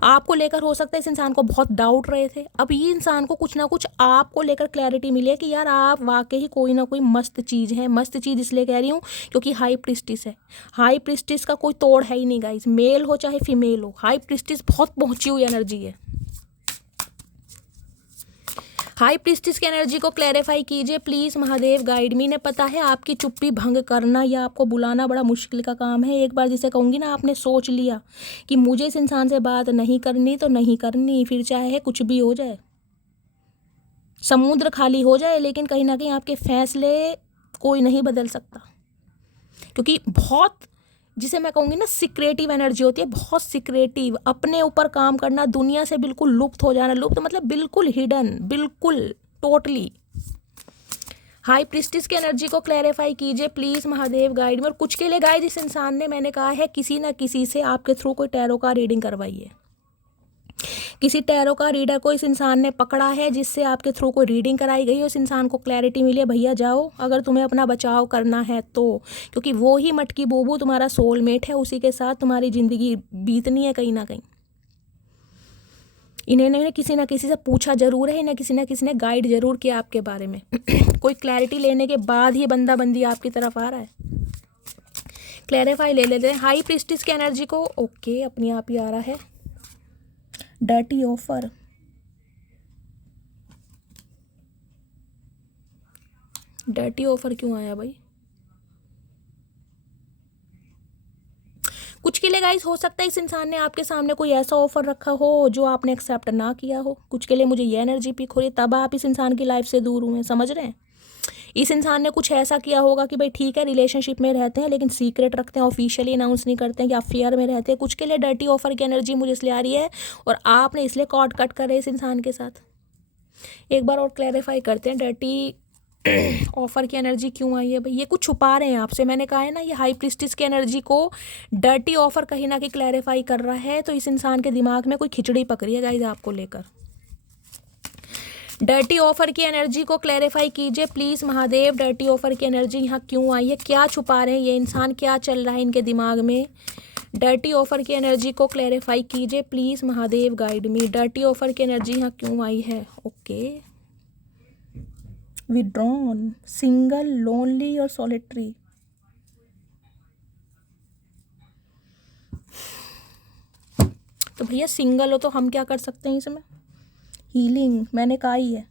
आपको लेकर हो सकता है इस इंसान को बहुत डाउट रहे थे, अब ये इंसान को कुछ ना कुछ आपको लेकर क्लैरिटी मिली है कि यार आप वाकई ही कोई ना कोई मस्त चीज़ है। मस्त चीज़ इसलिए कह रही हूँ क्योंकि हाई प्रिस्टिस है। हाई प्रिस्टिस का कोई तोड़ है ही नहीं गाइस, मेल हो चाहे फीमेल हो, हाई प्रिस्टिस बहुत पहुंची हुई एनर्जी है। हाई प्रिस्टिस की एनर्जी को क्लैरिफाई कीजिए प्लीज़ महादेव गाइड मी। ने पता है आपकी चुप्पी भंग करना या आपको बुलाना बड़ा मुश्किल का काम है। एक बार जिसे कहूँगी ना, आपने सोच लिया कि मुझे इस इंसान से बात नहीं करनी तो नहीं करनी, फिर चाहे कुछ भी हो जाए, समुद्र खाली हो जाए, लेकिन कहीं ना कहीं आपके फैसले कोई नहीं बदल सकता। क्योंकि बहुत, जिसे मैं कहूँगी ना, सिक्रेटिव एनर्जी होती है, बहुत सिक्रेटिव। अपने ऊपर काम करना, दुनिया से बिल्कुल लुप्त हो जाना। लुप्त मतलब बिल्कुल हिडन, बिल्कुल टोटली। हाई प्रिस्टिस की एनर्जी को क्लैरिफाई कीजिए प्लीज़ महादेव गाइड में। और कुछ के लिए गाइड, इस इंसान ने, मैंने कहा है, किसी ना किसी से आपके थ्रू कोई टैरो का रीडिंग करवाई है। किसी टैरो का रीडर को इस इंसान ने पकड़ा है जिससे आपके थ्रू कोई रीडिंग कराई गई है। उस इंसान को क्लैरिटी मिली है, भैया जाओ अगर तुम्हें अपना बचाव करना है तो, क्योंकि वो ही मटकी बोबू तुम्हारा सोलमेट है, उसी के साथ तुम्हारी ज़िंदगी बीतनी है कहीं ना कहीं। इन्हें किसी ना किसी से पूछा जरूर है, इन्हें किसी ना किसी ने गाइड जरूर किया आपके बारे में। कोई क्लैरिटी लेने के बाद ही बंदा बंदी आपकी तरफ आ रहा है। क्लैरिफाई ले लेते हैं हाई प्रिस्टिस की एनर्जी को। ओके, अपने आप ही आ रहा है। डर्टी ऑफर, डर्टी ऑफर क्यों आया भाई? कुछ के लिए गाइस हो सकता है इस इंसान ने आपके सामने कोई ऐसा ऑफर रखा हो जो आपने एक्सेप्ट ना किया हो। कुछ के लिए मुझे ये एनर्जी पिक हो रही, तब आप इस इंसान की लाइफ से दूर हुए, समझ रहे हैं? इस इंसान ने कुछ ऐसा किया होगा कि भाई ठीक है, रिलेशनशिप में रहते हैं लेकिन सीक्रेट रखते हैं, ऑफिशियली अनाउंस नहीं करते हैं कि अफेयर में रहते हैं। कुछ के लिए डर्टी ऑफर की एनर्जी मुझे इसलिए आ रही है, और आपने इसलिए कॉर्ड कट करे इस इंसान के साथ। एक बार और क्लैरिफाई करते हैं, डर्टी ऑफर की एनर्जी क्यों आई है भाई? ये कुछ छुपा रहे हैं आपसे। मैंने कहा है ना, ये हाई प्रिस्टिस की एनर्जी को डर्टी ऑफर कहीं ना कहीं क्लैरिफाई कर रहा है। तो इस इंसान के दिमाग में कोई खिचड़ी पक रही है गाइस आपको लेकर। डर्टी ऑफर की एनर्जी को क्लैरिफाई कीजिए प्लीज़ महादेव। डर्टी ऑफर की एनर्जी यहाँ क्यों आई है? क्या छुपा रहे हैं ये इंसान? क्या चल रहा है इनके दिमाग में? डर्टी ऑफर की एनर्जी को क्लैरिफाई कीजिए please Mahadev guide me. Dirty offer की एनर्जी यहाँ क्यों आई है? ओके, विड्रॉन, सिंगल, लोनली और सॉलिटरी। तो भैया सिंगल हो तो हम क्या कर सकते हैं इसमें? हीलिंग, मैंने कहा ही है,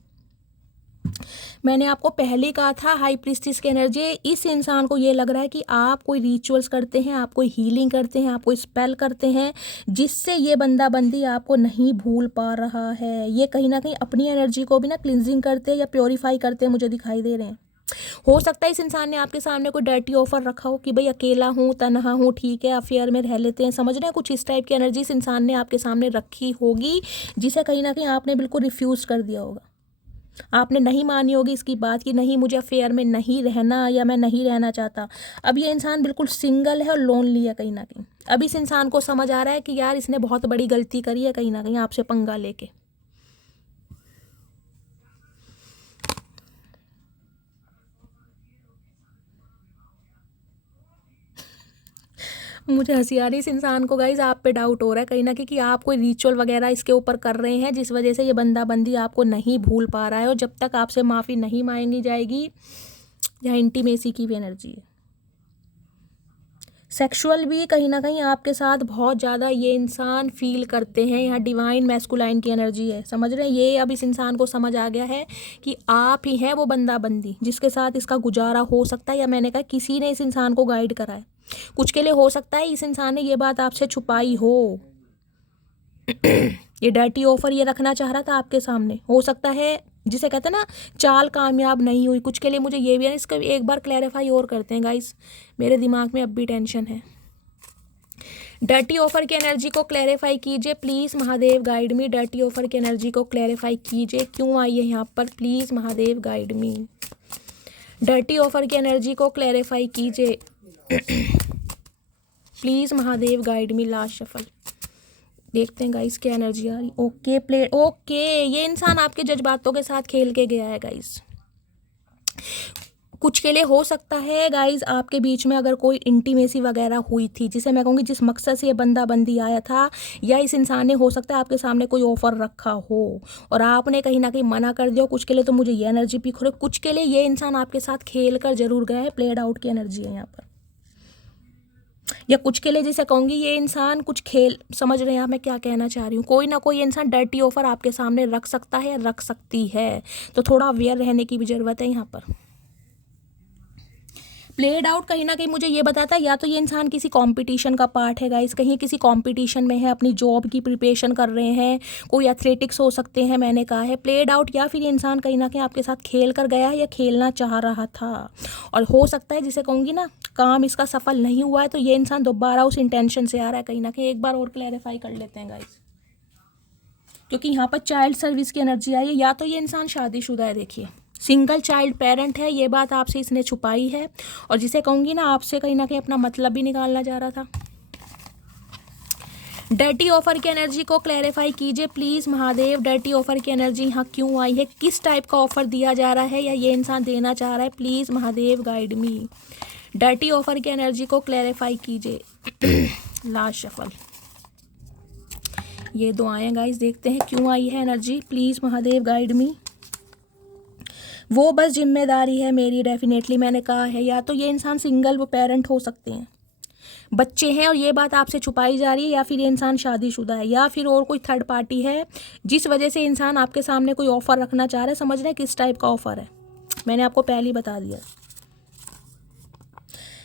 मैंने आपको पहले कहा था। हाई प्रिस्टिस की एनर्जी, इस इंसान को ये लग रहा है कि आप कोई रिचुअल्स करते हैं, आप कोई हीलिंग करते हैं, आप कोई स्पेल करते हैं, जिससे ये बंदा बंदी आपको नहीं भूल पा रहा है। ये कहीं ना कहीं अपनी एनर्जी को भी ना क्लिनजिंग करते हैं या प्योरीफाई करते हैं, मुझे दिखाई दे रहे हैं। हो सकता है इस इंसान ने आपके सामने कोई डर्टी ऑफर रखा हो कि भाई अकेला हूँ, तनहा हूँ, ठीक है, अफेयर में रह लेते हैं, समझ रहे हैं? कुछ इस टाइप की एनर्जी इस इंसान ने आपके सामने रखी होगी, जिसे कहीं ना कहीं आपने बिल्कुल रिफ्यूज कर दिया होगा। आपने नहीं मानी होगी इसकी बात कि नहीं, मुझे अफेयर में नहीं रहना, या मैं नहीं रहना चाहता। अब ये इंसान बिल्कुल सिंगल है और लोनली है कहीं ना कहीं। अब इस इंसान को समझ आ रहा है कि यार इसने बहुत बड़ी गलती करी है कहीं ना कहीं आपसे पंगा लेके। मुझे हंसी आ रही है इस इंसान को गाइज, आप पे डाउट हो रहा है कहीं ना कहीं कि आप कोई रिचुअल वगैरह इसके ऊपर कर रहे हैं, जिस वजह से ये बंदा बंदी आपको नहीं भूल पा रहा है। और जब तक आपसे माफ़ी नहीं मांगी जाएगी, यहाँ इंटीमेसी की भी एनर्जी है। सेक्सुअल भी कहीं ना कहीं आपके साथ बहुत ज़्यादा ये इंसान फील करते हैं। यहाँ डिवाइन मैस्कुलाइन की एनर्जी है, समझ रहे हैं? ये अब इस इंसान को समझ आ गया है कि आप ही हैं वो बंदा बंदी जिसके साथ इसका गुजारा हो सकता है, या मैंने कहा किसी ने इस इंसान को गाइड करा है। कुछ के लिए हो सकता है इस इंसान ने ये बात आपसे छुपाई हो। ये डर्टी ऑफर ये रखना चाह रहा था आपके सामने, हो सकता है, जिसे कहते हैं ना चाल कामयाब नहीं हुई। कुछ के लिए मुझे ये भी है, इसका एक बार क्लैरिफाई और करते हैं गाइस, मेरे दिमाग में अब भी टेंशन है। डर्टी ऑफर की एनर्जी को क्लैरिफाई कीजिए please Mahadev guide me. Dirty offer की एनर्जी को क्लैरिफाई कीजिए, क्यों आई है यहाँ पर, please Mahadev guide me. Dirty offer की एनर्जी को क्लैरिफाई कीजिए please Mahadev guide me. Last shuffle देखते हैं गाइस क्या एनर्जी आ रही। ओके, प्ले, ओके, ये इंसान आपके जज्बातों के साथ खेल के गया है गाइस। कुछ के लिए हो सकता है गाइज आपके बीच में अगर कोई इंटीमेसी वगैरह हुई थी, जिसे मैं कहूँगी जिस मकसद से ये बंदा बंदी आया था, या इस इंसान ने हो सकता है आपके सामने कोई ऑफर रखा हो और आपने कहीं ना कहीं मना कर दिया। कुछ के लिए तो मुझे ये एनर्जी पिक हो रही है, कुछ के लिए ये इंसान आपके साथ खेल कर जरूर गया है, प्लेड आउट की एनर्जी है यहाँ पर। या कुछ के लिए जैसे कहूँगी ये इंसान कुछ खेल, समझ रहे हैं आप मैं क्या कहना चाह रही हूँ, कोई ना कोई इंसान डर्टी ऑफर आपके सामने रख सकता है या रख सकती है, तो थोड़ा अवेयर रहने की भी ज़रूरत है यहाँ पर। प्लेड आउट कहीं ना कहीं मुझे ये बताता है या तो ये इंसान किसी कंपटीशन का पार्ट है गाइस, कहीं किसी कंपटीशन में है, अपनी जॉब की प्रिपरेशन कर रहे हैं, कोई एथलेटिक्स हो सकते हैं, मैंने कहा है प्लेड आउट, या फिर ये इंसान कहीं ना कहीं आपके साथ खेल कर गया है या खेलना चाह रहा था। और हो सकता है जिसे कहूँगी ना काम इसका सफल नहीं हुआ है, तो ये इंसान दोबारा उस इंटेंशन से आ रहा है कहीं ना कहीं। एक बार और क्लैरिफाई कर लेते हैं गाइस, क्योंकि यहाँ पर चाइल्ड सर्विस की एनर्जी आई है। या तो ये इंसान शादीशुदा है, देखिए सिंगल चाइल्ड पेरेंट है, ये बात आपसे इसने छुपाई है, और जिसे कहूँगी ना आपसे कहीं ना कहीं अपना मतलब भी निकालना चाह रहा था। डर्टी ऑफर की एनर्जी को क्लैरिफाई कीजिए प्लीज़ महादेव। डर्टी ऑफर की एनर्जी यहाँ क्यों आई है, किस टाइप का ऑफर दिया जा रहा है या ये इंसान देना चाह रहा है, please Mahadev guide me. Dirty offer की एनर्जी को क्लैरिफाई कीजिए। लास्ट शफल, ये दो आए गाइस, देखते हैं क्यों आई है एनर्जी, प्लीज़ महादेव गाइड मी। वो बस जिम्मेदारी है मेरी, डेफिनेटली मैंने कहा है। या तो ये इंसान सिंगल वो पेरेंट हो सकते हैं, बच्चे हैं और ये बात आपसे छुपाई जा रही है, या फिर ये इंसान शादीशुदा है, या फिर और कोई थर्ड पार्टी है जिस वजह से इंसान आपके सामने कोई ऑफर रखना चाह रहा है। समझ रहे हैं किस टाइप का ऑफर है, मैंने आपको पहले ही बता दिया।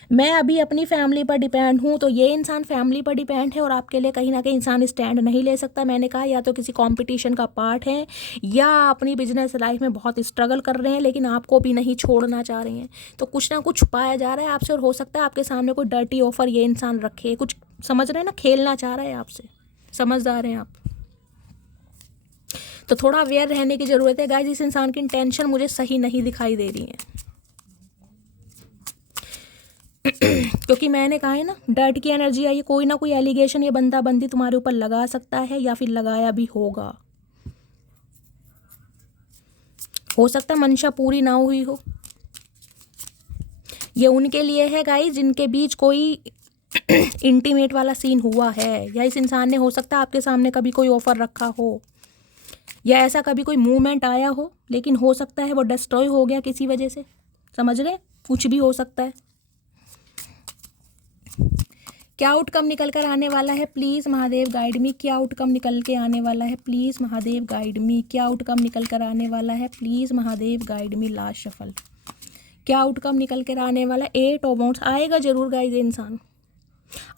मैं अभी अपनी फैमिली पर डिपेंड हूँ, तो ये इंसान फैमिली पर डिपेंड है और आपके लिए कहीं ना कहीं इंसान स्टैंड नहीं ले सकता। मैंने कहा या तो किसी कंपटीशन का पार्ट है या अपनी बिजनेस लाइफ में बहुत स्ट्रगल कर रहे हैं, लेकिन आपको भी नहीं छोड़ना चाह रहे हैं, तो कुछ ना कुछ छुपाया जा रहा है आपसे, और हो सकता है आपके सामने कोई डर्टी ऑफर ये इंसान रखे, कुछ समझ रहे हैं ना, खेलना चाह रहा है आपसे, समझदार हैं आप, तो थोड़ा अवेयर रहने की ज़रूरत है गाइस। इस इंसान की इंटेंशन मुझे सही नहीं दिखाई दे रही है। क्योंकि मैंने कहा है ना डर्ट की एनर्जी आई है, कोई ना कोई एलिगेशन ये बंदा बंदी तुम्हारे ऊपर लगा सकता है या फिर लगाया भी होगा। हो सकता है मंशा पूरी ना हुई हो। ये उनके लिए है गाइस जिनके बीच कोई इंटीमेट वाला सीन हुआ है, या इस इंसान ने हो सकता है आपके सामने कभी कोई ऑफर रखा हो, या ऐसा कभी कोई मूवमेंट आया हो, लेकिन हो सकता है वो डिस्ट्रॉय हो गया किसी वजह से। समझ रहे, कुछ भी हो सकता है। क्या आउटकम निकल कर आने वाला है, प्लीज़ महादेव गाइड मी। क्या आउटकम निकल के आने वाला है, प्लीज़ महादेव गाइड मी। क्या आउटकम निकल कर आने वाला है, please Mahadev guide me. Last shuffle, क्या आउटकम निकल कर आने वाला, 8 ऑफ वांड्स आएगा जरूर गाइज। इंसान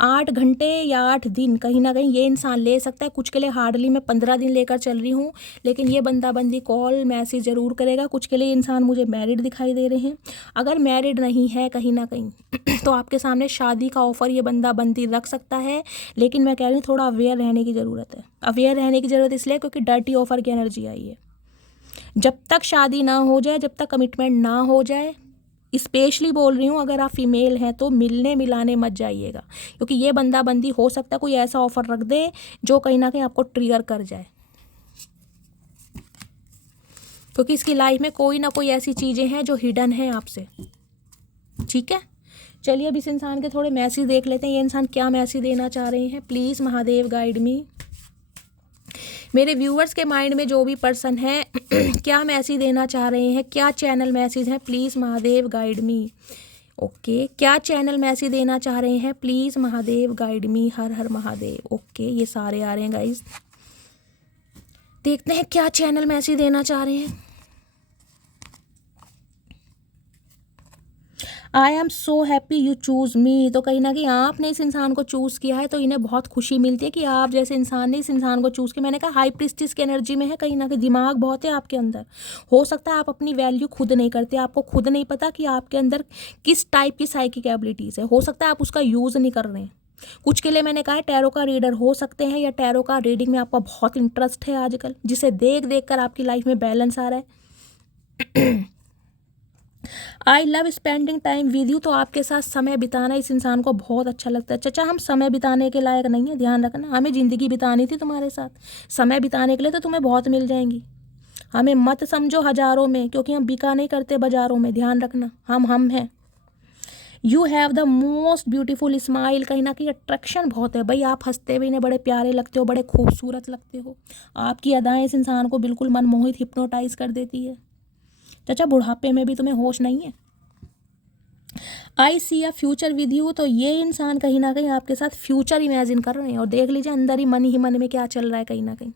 8 घंटे या 8 दिन कहीं ना कहीं ये इंसान ले सकता है। कुछ के लिए हार्डली मैं 15 दिन लेकर चल रही हूँ, लेकिन ये बंदा बंदी कॉल मैसेज ज़रूर करेगा। कुछ के लिए इंसान मुझे मैरिड दिखाई दे रहे हैं। अगर मैरिड नहीं है कहीं ना कहीं तो आपके सामने शादी का ऑफ़र ये बंदा बंदी रख सकता है, लेकिन मैं कह रही हूँ थोड़ा अवेयर रहने की ज़रूरत है। अवेयर रहने की ज़रूरत इसलिए क्योंकि डर्टी ऑफ़र की एनर्जी आई है। जब तक शादी ना हो जाए, जब तक कमिटमेंट ना हो जाए, स्पेशली बोल रही हूँ अगर आप फीमेल हैं तो मिलने मिलाने मत जाइएगा, क्योंकि ये बंदा बंदी हो सकता है कोई ऐसा ऑफर रख दे जो कहीं ना कहीं आपको ट्रिगर कर जाए, क्योंकि इसकी लाइफ में कोई ना कोई ऐसी चीज़ें हैं जो हिडन है आपसे। ठीक है, चलिए अब इस इंसान के थोड़े मैसेज देख लेते हैं, ये इंसान क्या मैसेज देना चाह रहे हैं। प्लीज़ महादेव गाइड मी। मेरे व्यूअर्स के माइंड में जो भी पर्सन है क्या मैसेज देना चाह रहे हैं, क्या चैनल मैसेज है, please Mahadev guide me. Okay, क्या चैनल मैसेज देना चाह रहे हैं, please Mahadev guide me. Her her Mahadev. Okay, ये सारे आ रहे हैं गाइज, देखते हैं क्या चैनल मैसेज देना चाह रहे हैं। I am so happy you choose me. तो कहीं ना कहीं आपने इस इंसान को चूज़ किया है, तो इन्हें बहुत खुशी मिलती है कि आप जैसे इंसान ने इस इंसान को चूज़ किया। मैंने कहा हाई प्रीस्टिस की एनर्जी में है, कहीं ना कहीं दिमाग बहुत है आपके अंदर। हो सकता है आप अपनी वैल्यू खुद नहीं करते, आपको खुद नहीं पता कि आपके अंदर किस टाइप की साइकिक एबिलिटीज़ है। हो सकता है आप उसका यूज़ नहीं कर रहे हैं। कुछ के लिए मैंने कहा टैरो का रीडर हो सकते हैं, या टैरो का रीडिंग में आपका बहुत इंटरेस्ट है आजकल, जिसे देख देख कर आपकी लाइफ में बैलेंस आ रहा है। I love spending time with you. तो आपके साथ समय बिताना इस इंसान को बहुत अच्छा लगता है। चाचा हम समय बिताने के लायक नहीं है, ध्यान रखना, हमें ज़िंदगी बितानी थी तुम्हारे साथ। समय बिताने के लिए तो तुम्हें बहुत मिल जाएंगी, हमें मत समझो हजारों में, क्योंकि हम बिका नहीं करते बाजारों में, ध्यान रखना। हम हैं। You have the most beautiful smile, कहीं ना कहीं अट्रैक्शन बहुत है भाई, आप हंसते हुए इन्हें बड़े प्यारे लगते हो, बड़े खूबसूरत लगते हो। आपकी अदाएं इस इंसान को बिल्कुल मनमोहित हिप्नोटाइज कर देती है। चाचा बुढ़ापे में भी तुम्हें होश नहीं है। आई सी अ फ्यूचर विद यू, तो ये इंसान कहीं ना कहीं आपके साथ फ्यूचर इमेजिन कर रहे हैं, और देख लीजिए अंदर ही मन में क्या चल रहा है कहीं ना कहीं।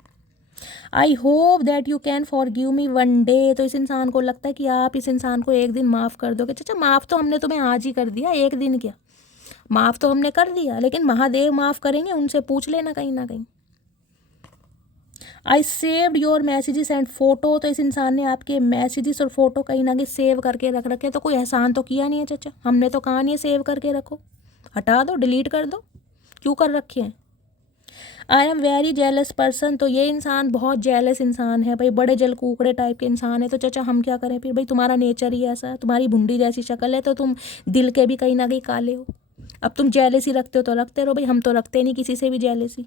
I hope that you can forgive me one day, तो इस इंसान को लगता है कि आप इस इंसान को एक दिन माफ़ कर दोगे। चाचा माफ़ तो हमने तुम्हें आज ही कर दिया, एक दिन क्या, माफ़ तो हमने कर दिया, लेकिन महादेव माफ़ करेंगे, उनसे पूछ लेना कहीं ना कहीं। I saved your messages and photo, तो इस इंसान ने आपके मैसेजेस और फोटो कहीं ना कहीं सेव करके रख रखे, तो कोई एहसान तो किया नहीं है चाचा, हमने तो कहा नहीं है सेव करके रखो, हटा दो, डिलीट कर दो, क्यों कर रखे हैं। I am very jealous person, तो ये इंसान बहुत जेलस इंसान है भाई, बड़े जल कुकड़े टाइप के इंसान है। तो चाचा हम क्या करें फिर भाई, तुम्हारा नेचर ही ऐसा है, तुम्हारी भुंडी जैसी शक्ल है, तो तुम दिल के भी कहीं ना कहीं काले हो। अब तुम जेलसी रखते हो तो रखते रहो भाई, हम तो रखते नहीं किसी से भी jealousy.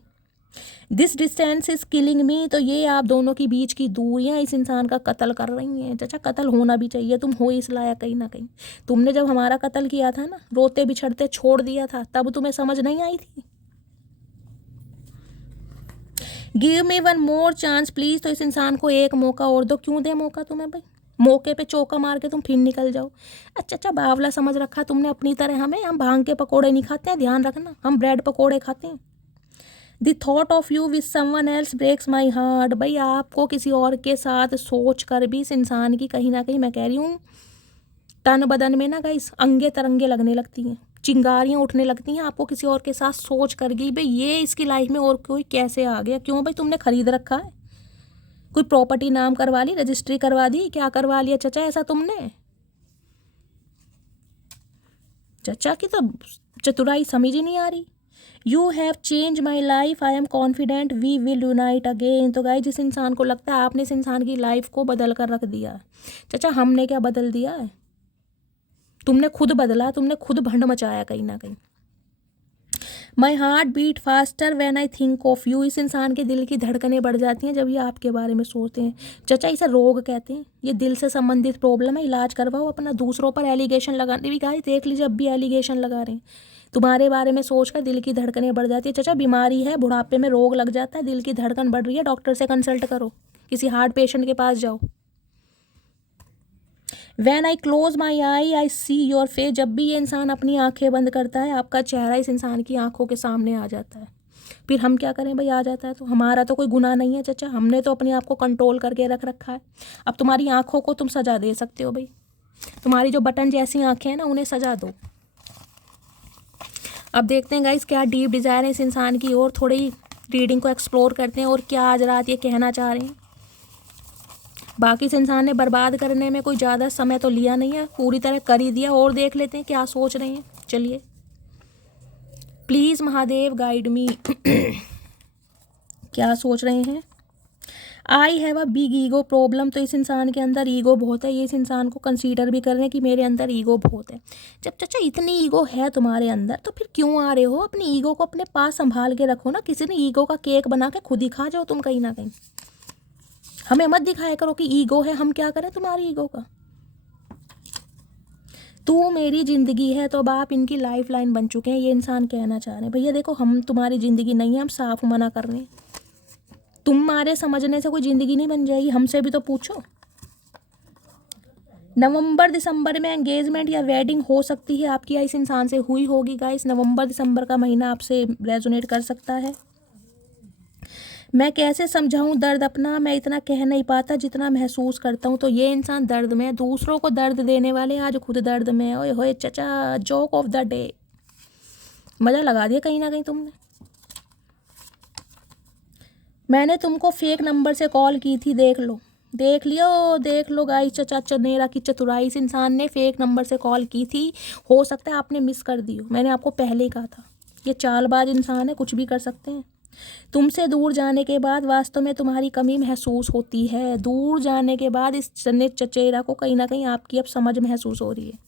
This distance is killing मी, तो ये आप दोनों के बीच की दूरियां इस इंसान का कत्ल कर रही हैं। चाचा कत्ल होना भी चाहिए, तुम हो इस लायक कहीं ना कहीं। तुमने जब हमारा कत्ल किया था ना, रोते बिछड़ते छोड़ दिया था, तब तुम्हें समझ नहीं आई थी। Give me one more chance please, तो इस इंसान को एक मौका और दो। क्यों दे मौका तुम्हें भाई, मौके पे चौका मार के तुम फिर निकल जाओ। अच्छा बावला समझ रखा तुमने अपनी तरह हमें, हम भांग के पकोड़े नहीं खाते हैं, ध्यान रखना, हम ब्रेड पकोड़े खाते हैं। The thought of you with someone else breaks my heart, भाई आपको किसी और के साथ सोच कर भी इस इंसान की कहीं ना कहीं, मैं कह रही हूँ, तन बदन में ना गाइस अंगे तरंगे लगने लगती हैं, चिंगारियाँ उठने लगती हैं आपको किसी और के साथ सोच कर गई भाई, ये इसकी लाइफ में और कोई कैसे आ गया। क्यों भाई, तुमने खरीद रखा है, कोई प्रॉपर्टी नाम करवा ली, रजिस्ट्री करवा दी, क्या करवा लिया चाचा ऐसा तुमने। चाचा की तो चतुराई समझ ही नहीं आ रही। You have change my life, I am confident we will unite again, तो गाइस जिस इंसान को लगता है आपने इस इंसान की लाइफ को बदल कर रख दिया है, चाचा हमने क्या बदल दिया है, तुमने खुद बदला, तुमने खुद भंड मचाया कहीं ना कहीं। My heart beat faster when I think of you, इस इंसान के दिल की धड़कनें बढ़ जाती हैं जब ये आपके बारे में सोचते हैं। चाचा इसे रोग कहते हैं, ये दिल से संबंधित प्रॉब्लम है, इलाज करवाओ अपना। दूसरों पर एलिगेशन लगाने भी गाइस देख लीजिए, अब भी एलिगेशन लगा रहे हैं, तुम्हारे बारे में सोचकर दिल की धड़कनें बढ़ जाती है। चाचा बीमारी है, बुढ़ापे में रोग लग जाता है, दिल की धड़कन बढ़ रही है, डॉक्टर से कंसल्ट करो, किसी हार्ट पेशेंट के पास जाओ। When I close my I see your face, जब भी ये इंसान अपनी आंखें बंद करता है आपका चेहरा इस इंसान की आंखों के सामने आ जाता है। फिर हम क्या करें भाई, आ जाता है तो हमारा तो कोई गुनाह नहीं है चाचा, हमने तो अपने आप को कंट्रोल करके रख रखा है। अब तुम्हारी आंखों को तुम सजा दे सकते हो भाई, तुम्हारी जो बटन जैसी आंखें हैं ना उन्हें सजा दो। अब देखते हैं गाइस क्या डीप डिज़ायर है इस इंसान की, और थोड़ी रीडिंग को एक्सप्लोर करते हैं और क्या आज रात ये कहना चाह रहे हैं। बाकी इस इंसान ने बर्बाद करने में कोई ज़्यादा समय तो लिया नहीं है, पूरी तरह कर ही दिया, और देख लेते हैं क्या सोच रहे हैं। चलिए प्लीज़ महादेव गाइड मी क्या सोच रहे हैं। I have a big ego problem, तो इस इंसान के अंदर ईगो बहुत है, ये इस इंसान को कंसीडर भी कर रहे हैं कि मेरे अंदर ईगो बहुत है। जब चाचा इतनी ईगो है तुम्हारे अंदर तो फिर क्यों आ रहे हो, अपनी ईगो को अपने पास संभाल के रखो ना, किसी ने ईगो का केक बना के खुद ही खा जाओ तुम कहीं ना कहीं। हमें मत दिखाया करो कि ईगो है, हम क्या करें तुम्हारी ईगो का। तू मेरी ज़िंदगी है, तो अब आप इनकी लाइफ लाइन बन चुके हैं, ये इंसान कहना चाह रहे हैं भैया देखो हम तुम्हारी ज़िंदगी नहीं है, हम साफ मना कर रहे हैं, तुम्हारे समझने से कोई ज़िंदगी नहीं बन जाएगी, हमसे भी तो पूछो। नवंबर दिसंबर में एंगेजमेंट या वेडिंग हो सकती है आपकी, या इस इंसान से हुई होगी गाइस। नवंबर दिसंबर का महीना आपसे रेजोनेट कर सकता है। मैं कैसे समझाऊं दर्द अपना, मैं इतना कह नहीं पाता जितना महसूस करता हूं, तो ये इंसान दर्द में, दूसरों को दर्द देने वाले आज खुद दर्द में। ओए होए चचा, जोक ऑफ द डे, मज़ा लगा दिया कहीं ना कहीं तुमने। मैंने तुमको फेक नंबर से कॉल की थी, देख लो गाइस, चचा चनेरा की चतुराई, इस इंसान ने फेक नंबर से कॉल की थी, हो सकता है आपने मिस कर दी हो, मैंने आपको पहले ही कहा था ये चालबाज इंसान है, कुछ भी कर सकते हैं। तुमसे दूर जाने के बाद वास्तव में तुम्हारी कमी महसूस होती है, दूर जाने के बाद इस चने चचेरा को कहीं ना कहीं आपकी अब समझ महसूस हो रही है।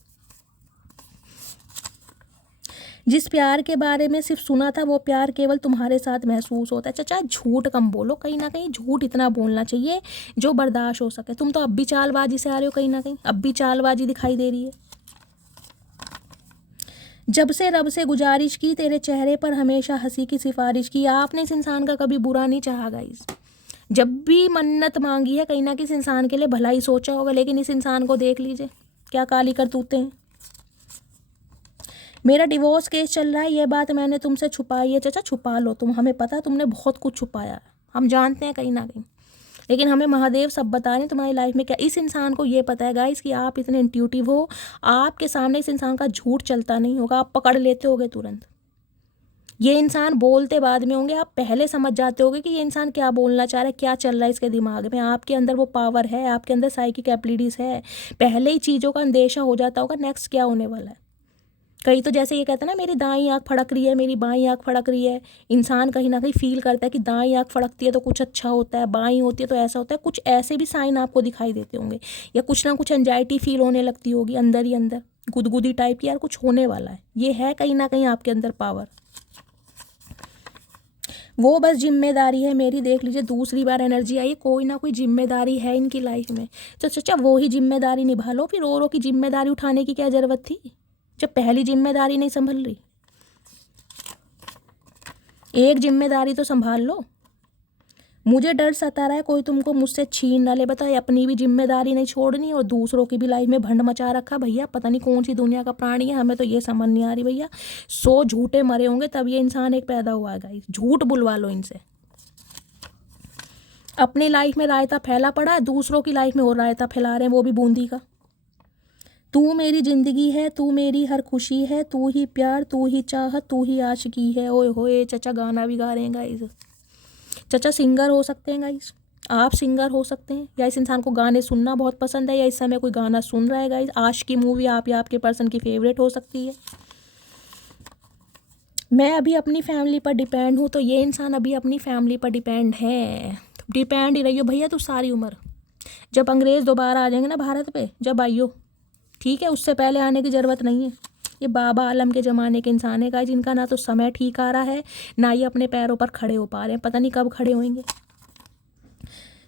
जिस प्यार के बारे में सिर्फ सुना था वो प्यार केवल तुम्हारे साथ महसूस होता है। चाचा झूठ कम बोलो, कहीं ना कहीं झूठ इतना बोलना चाहिए जो बर्दाश्त हो सके। तुम तो अब भी चालबाजी से आ रहे हो, कहीं ना कहीं अब भी चालबाजी दिखाई दे रही है। जब से रब से गुजारिश की, तेरे चेहरे पर हमेशा हंसी की सिफारिश की। आपने इस इंसान का कभी बुरा नहीं चाहा गाइस। जब भी मन्नत मांगी है कहीं ना किसी इंसान के लिए भला ही सोचा होगा, लेकिन इस इंसान को देख लीजिए क्या काली करतूतें हैं। मेरा डिवोर्स केस चल रहा है, ये बात मैंने तुमसे छुपाई है। चाचा छुपा लो तुम, हमें पता तुमने बहुत कुछ छुपाया है, हम जानते हैं कहीं ना कहीं, लेकिन हमें महादेव सब बता रहे हैं तुम्हारी लाइफ में क्या। इस इंसान को ये पता है गाइस कि आप इतने इंट्यूटिव हो, आपके सामने इस इंसान का झूठ चलता नहीं होगा, आप पकड़ लेते होगे तुरंत। ये इंसान बोलते बाद में होंगे, आप पहले समझ जाते होगे कि ये इंसान क्या बोलना चाह रहा है, क्या चल रहा है इसके दिमाग में। आपके अंदर वो पावर है, आपके अंदर साइकिक एबिलिटीज है, पहले ही चीज़ों का अंदेशा हो जाता होगा नेक्स्ट क्या होने वाला है। कई तो जैसे ये कहते हैं ना मेरी दाईं आँख फड़क रही है, मेरी बाईं आँख फड़क रही है, इंसान कहीं ना कहीं फील करता है कि दाईं आँख फड़कती है तो कुछ अच्छा होता है, बाईं होती है तो ऐसा होता है। कुछ ऐसे भी साइन आपको दिखाई देते होंगे, या कुछ ना कुछ एंजाइटी फील होने लगती होगी अंदर ही अंदर, गुदगुदी टाइप की, यार कुछ होने वाला है। ये है कहीं ना कहीं आपके अंदर पावर। वो बस जिम्मेदारी है मेरी, देख लीजिए दूसरी बार एनर्जी आई, कोई ना कोई जिम्मेदारी है इनकी लाइफ में। तो चाचा वो ही जिम्मेदारी निभा लो, फिर औरों की जिम्मेदारी उठाने की क्या ज़रूरत थी जब पहली जिम्मेदारी नहीं संभल रही। एक जिम्मेदारी तो संभाल लो। मुझे डर सता रहा है कोई तुमको मुझसे छीन ना ले। बताए अपनी भी जिम्मेदारी नहीं छोड़नी और दूसरों की भी लाइफ में भंड मचा रखा। भैया पता नहीं कौन सी दुनिया का प्राणी है, हमें तो ये समझ नहीं आ रही भैया। 100 झूठे मरे होंगे तब ये इंसान एक पैदा हुआ है गाइस। झूठ बुलवा लो इनसे। अपनी लाइफ में रायता फैला पड़ा है, दूसरों की लाइफ में और रायता फैला रहे हैं, वो भी बूंदी का। तू मेरी जिंदगी है, तू मेरी हर खुशी है, तू ही प्यार, तू ही चाहत, तू ही आशिकी है। ओए होए चचा गाना भी गा रहे हैं गाइस। चचा सिंगर हो सकते हैं गाइस, आप सिंगर हो सकते हैं, या इस इंसान को गाने सुनना बहुत पसंद है, या इस समय कोई गाना सुन रहा है गाइस। आशिकी मूवी आप या आपके पर्सन की फेवरेट हो सकती है। मैं अभी अपनी फैमिली पर डिपेंड हूँ, तो ये इंसान अभी अपनी फैमिली पर डिपेंड है। डिपेंड ही रहियो भैया तू सारी उम्र। जब अंग्रेज़ दोबारा आ जाएंगे ना भारत पे, जब आइयो, ठीक है, उससे पहले आने की ज़रूरत नहीं है। ये बाबा आलम के ज़माने के इंसान है गाइस, जिनका ना तो समय ठीक आ रहा है, ना ही अपने पैरों पर खड़े हो पा रहे हैं। पता नहीं कब खड़े होंगे।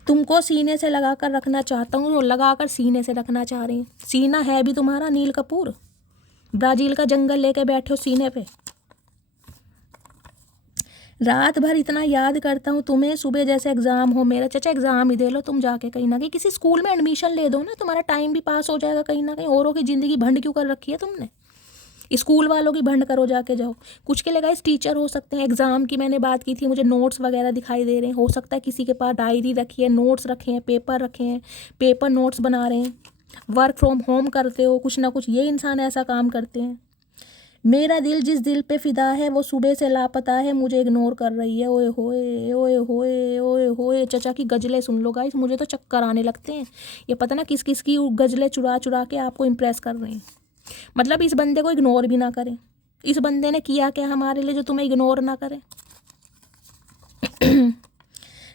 तुमको सीने से लगा कर रखना चाहता हूँ, लगा कर सीने से रखना चाह रहे हैं। सीना है भी तुम्हारा नील कपूर, ब्राज़ील का जंगल लेके बैठे हो सीने पे। रात भर इतना याद करता हूँ तुम्हें, सुबह जैसे एग्ज़ाम हो मेरा। चाचा एग्ज़ाम ही दे लो तुम जाके, कहीं ना कहीं किसी स्कूल में एडमिशन ले दो ना, तुम्हारा टाइम भी पास हो जाएगा कहीं ना कहीं। औरों की ज़िंदगी भंड क्यों कर रखी है तुमने, स्कूल वालों की भंड करो जाके जाओ। कुछ के लिए गाइस टीचर हो सकते हैं। एग्ज़ाम की मैंने बात की थी, मुझे नोट्स वगैरह दिखाई दे रहे हैं। हो सकता है किसी के पास डायरी रखी है, नोट्स रखे हैं, पेपर रखे हैं, पेपर नोट्स बना रहे हैं, वर्क फ्रॉम होम करते हो कुछ ना कुछ, ये इंसान ऐसा काम करते हैं। मेरा दिल जिस दिल पे फिदा है वो सुबह से लापता है, मुझे इग्नोर कर रही है। ओए होए ओए होए ओए होए। चचा की गज़लें सुन लो गाइस, मुझे तो चक्कर आने लगते हैं। ये पता ना किस किस की गज़लें चुरा चुरा के आपको इम्प्रेस कर रहे हैं। मतलब इस बंदे को इग्नोर भी ना करें। इस बंदे ने किया क्या हमारे लिए जो तुम्हें इग्नोर ना करें।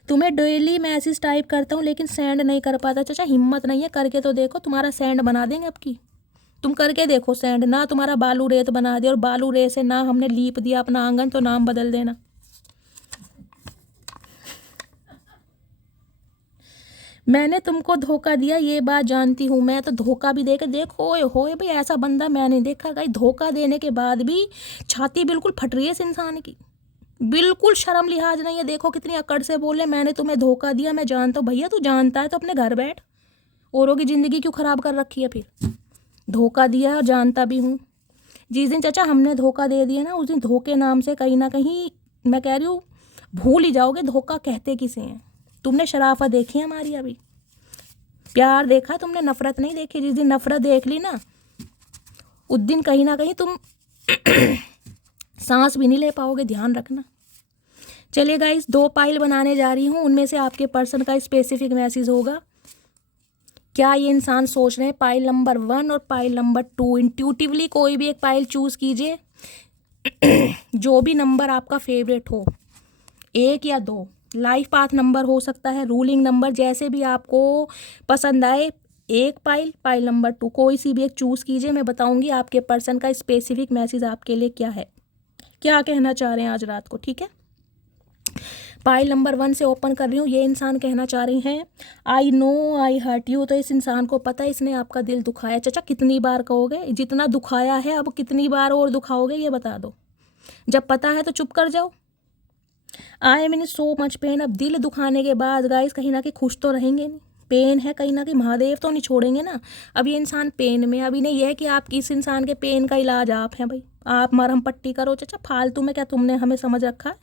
तुम्हें डेली मैसेज टाइप करता हूँ लेकिन सेंड नहीं कर पाता। चाचा हिम्मत नहीं है, करके तो देखो, तुम्हारा सेंड बना देंगे अब की। तुम करके देखो सेंड, ना तुम्हारा बालू रेत बना दे, और बालू रेत से ना हमने लीप दिया अपना आंगन तो नाम बदल देना। मैंने तुमको धोखा दिया ये बात जानती हूँ मैं, तो धोखा भी दे के देखो। ओए होए भाई ऐसा बंदा मैंने देखा गाइस, धोखा देने के बाद भी छाती बिल्कुल फट रही है इस इंसान की, बिल्कुल शर्म लिहाज नहीं है। देखो कितनी अकड़ से बोले मैंने तुम्हें धोखा दिया, मैं जानता हूँ। भैया तू जानता है तो अपने घर बैठ, औरों की ज़िंदगी क्यों ख़राब कर रखी है फिर। धोखा दिया और जानता भी हूँ। जिस दिन चाचा हमने धोखा दे दिया ना, उस दिन धोखे नाम से कहीं ना कहीं मैं कह रही हूँ भूल ही जाओगे धोखा कहते किसे हैं। तुमने शराफत देखी है हमारी, अभी प्यार देखा तुमने, नफ़रत नहीं देखी। जिस दिन नफ़रत देख ली ना, उस दिन कहीं ना कहीं तुम सांस भी नहीं ले पाओगे, ध्यान रखना। चलिए गाइस 2 पाइल बनाने जा रही हूँ, उनमें से आपके पर्सन का स्पेसिफिक मैसेज होगा। क्या ये इंसान सोच रहे हैं, पाइल नंबर 1 और पाइल नंबर 2। इंट्यूटिवली कोई भी एक पाइल चूज़ कीजिए, जो भी नंबर आपका फेवरेट हो, 1 या 2। लाइफ पाथ नंबर हो सकता है, रूलिंग नंबर, जैसे भी आपको पसंद आए एक पाइल, पाइल नंबर 2, कोई सी भी एक चूज़ कीजिए। मैं बताऊंगी आपके पर्सन का स्पेसिफिक मैसेज आपके लिए क्या है, क्या कहना चाह रहे हैं आज रात को, ठीक है। पाइल नंबर 1 से ओपन कर रही हूँ। ये इंसान कहना चाह रही हैं I know I hurt you. तो इस इंसान को पता है इसने आपका दिल दुखाया। चाचा कितनी बार कहोगे, जितना दुखाया है अब कितनी बार और दुखाओगे ये बता दो। जब पता है तो चुप कर जाओ। I am in so much pain. अब दिल दुखाने के बाद गाइस कहीं ना कहीं खुश तो रहेंगे नहीं, पेन है कहीं ना कहीं, महादेव तो नहीं छोड़ेंगे ना। अब ये इंसान पेन में, अभी नहीं है कि आप किस इंसान के पेन का इलाज आप हैं भाई, आप मरहम पट्टी करो। चाचा फालतू में क्या तुमने हमें समझ रखा है,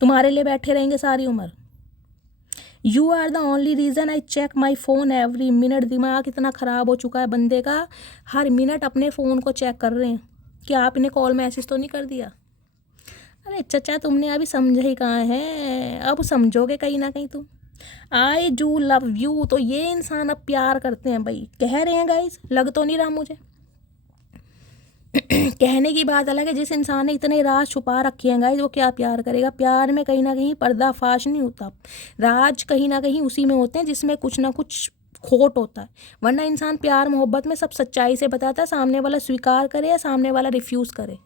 तुम्हारे लिए बैठे रहेंगे सारी उम्र। You are the only reason I check my phone every minute. दिमाग इतना ख़राब हो चुका है बंदे का, हर मिनट अपने फ़ोन को चेक कर रहे हैं कि आपने कॉल मैसेज तो नहीं कर दिया। अरे चचा तुमने अभी समझा ही कहाँ है, अब समझोगे कहीं ना कहीं तुम। I do love you. तो ये इंसान अब प्यार करते हैं भाई, कह रहे हैं गाइस, लग तो नहीं रहा मुझे। कहने की बात अलग है, जिस इंसान ने इतने राज छुपा रखे हैं गाइस वो क्या प्यार करेगा। प्यार में कहीं ना कहीं पर्दाफाश नहीं होता, राज कहीं ना कहीं उसी में होते हैं जिसमें कुछ ना कुछ खोट होता है। वरना इंसान प्यार मोहब्बत में सब सच्चाई से बताता है, सामने वाला स्वीकार करे या सामने वाला रिफ्यूज़ करे।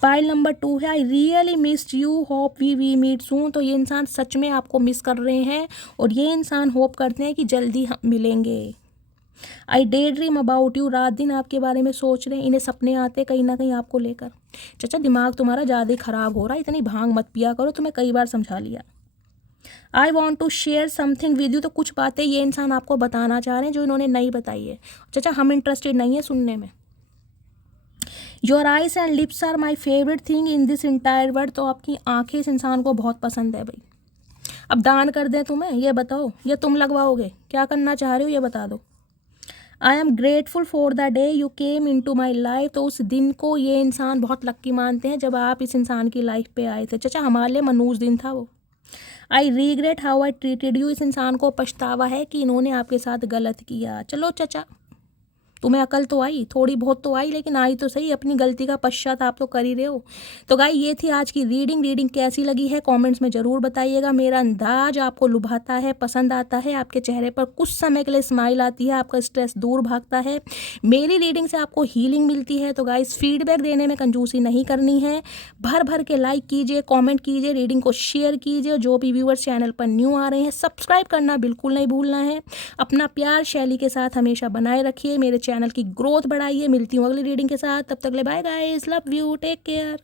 फाइल नंबर 2 है I really missed you hope we meet soon. तो ये इंसान सच में आपको मिस कर रहे हैं और ये इंसान होप करते हैं कि जल्दी हम मिलेंगे। आई डे ड्रीम अबाउट यू। रात दिन आपके बारे में सोच रहे हैं, इन्हें सपने आते कहीं ना कहीं आपको लेकर। चाचा दिमाग तुम्हारा ज़्यादा ही ख़राब हो रहा है, इतनी भांग मत पिया करो, तुम्हें कई बार समझा लिया। I want to share something with you. तो कुछ बातें ये इंसान आपको बताना चाह रहे हैं जो इन्होंने नहीं बताई है। चाचा हम इंटरेस्टेड नहीं है सुनने में। Your eyes and lips are my favourite thing in this entire world. तो आपकी आंखें इस इंसान को बहुत पसंद है भाई। अब दान कर दें तुम्हें, ये बताओ, ये तुम लगवाओगे, क्या करना चाह रहे हो ये बता दो। I am grateful for the day you came into my life. तो उस दिन को ये इंसान बहुत लक्की मानते हैं जब आप इस इंसान की लाइफ पे आए थे। चाचा हमारे लिए मनूज दिन था वो। आई रीग्रेट हाउ आई ट्रीटेड यू। इस इंसान को पछतावा है कि इन्होंने आपके साथ गलत किया। चलो चाचा तुम्हें अकल तो आई, थोड़ी बहुत तो आई, लेकिन आई तो सही, अपनी गलती का पश्चाताप तो कर ही रहे हो। तो गाइस ये थी आज की रीडिंग कैसी लगी है कमेंट्स में ज़रूर बताइएगा। मेरा अंदाज आपको लुभाता है, पसंद आता है, आपके चेहरे पर कुछ समय के लिए स्माइल आती है, आपका स्ट्रेस दूर भागता है, मेरी रीडिंग से आपको हीलिंग मिलती है। तो गाइस फीडबैक देने में कंजूसी नहीं करनी है, भर भर के लाइक कीजिए, कॉमेंट कीजिए, रीडिंग को शेयर कीजिए। जो भी व्यूअर्स चैनल पर न्यू आ रहे हैं सब्सक्राइब करना बिल्कुल नहीं भूलना है। अपना प्यार शैली के साथ हमेशा बनाए रखिए, मेरे चैनल की ग्रोथ बढ़ाइए। मिलती हूँ अगली रीडिंग के साथ, तब तक ले bye guys, love you, take care.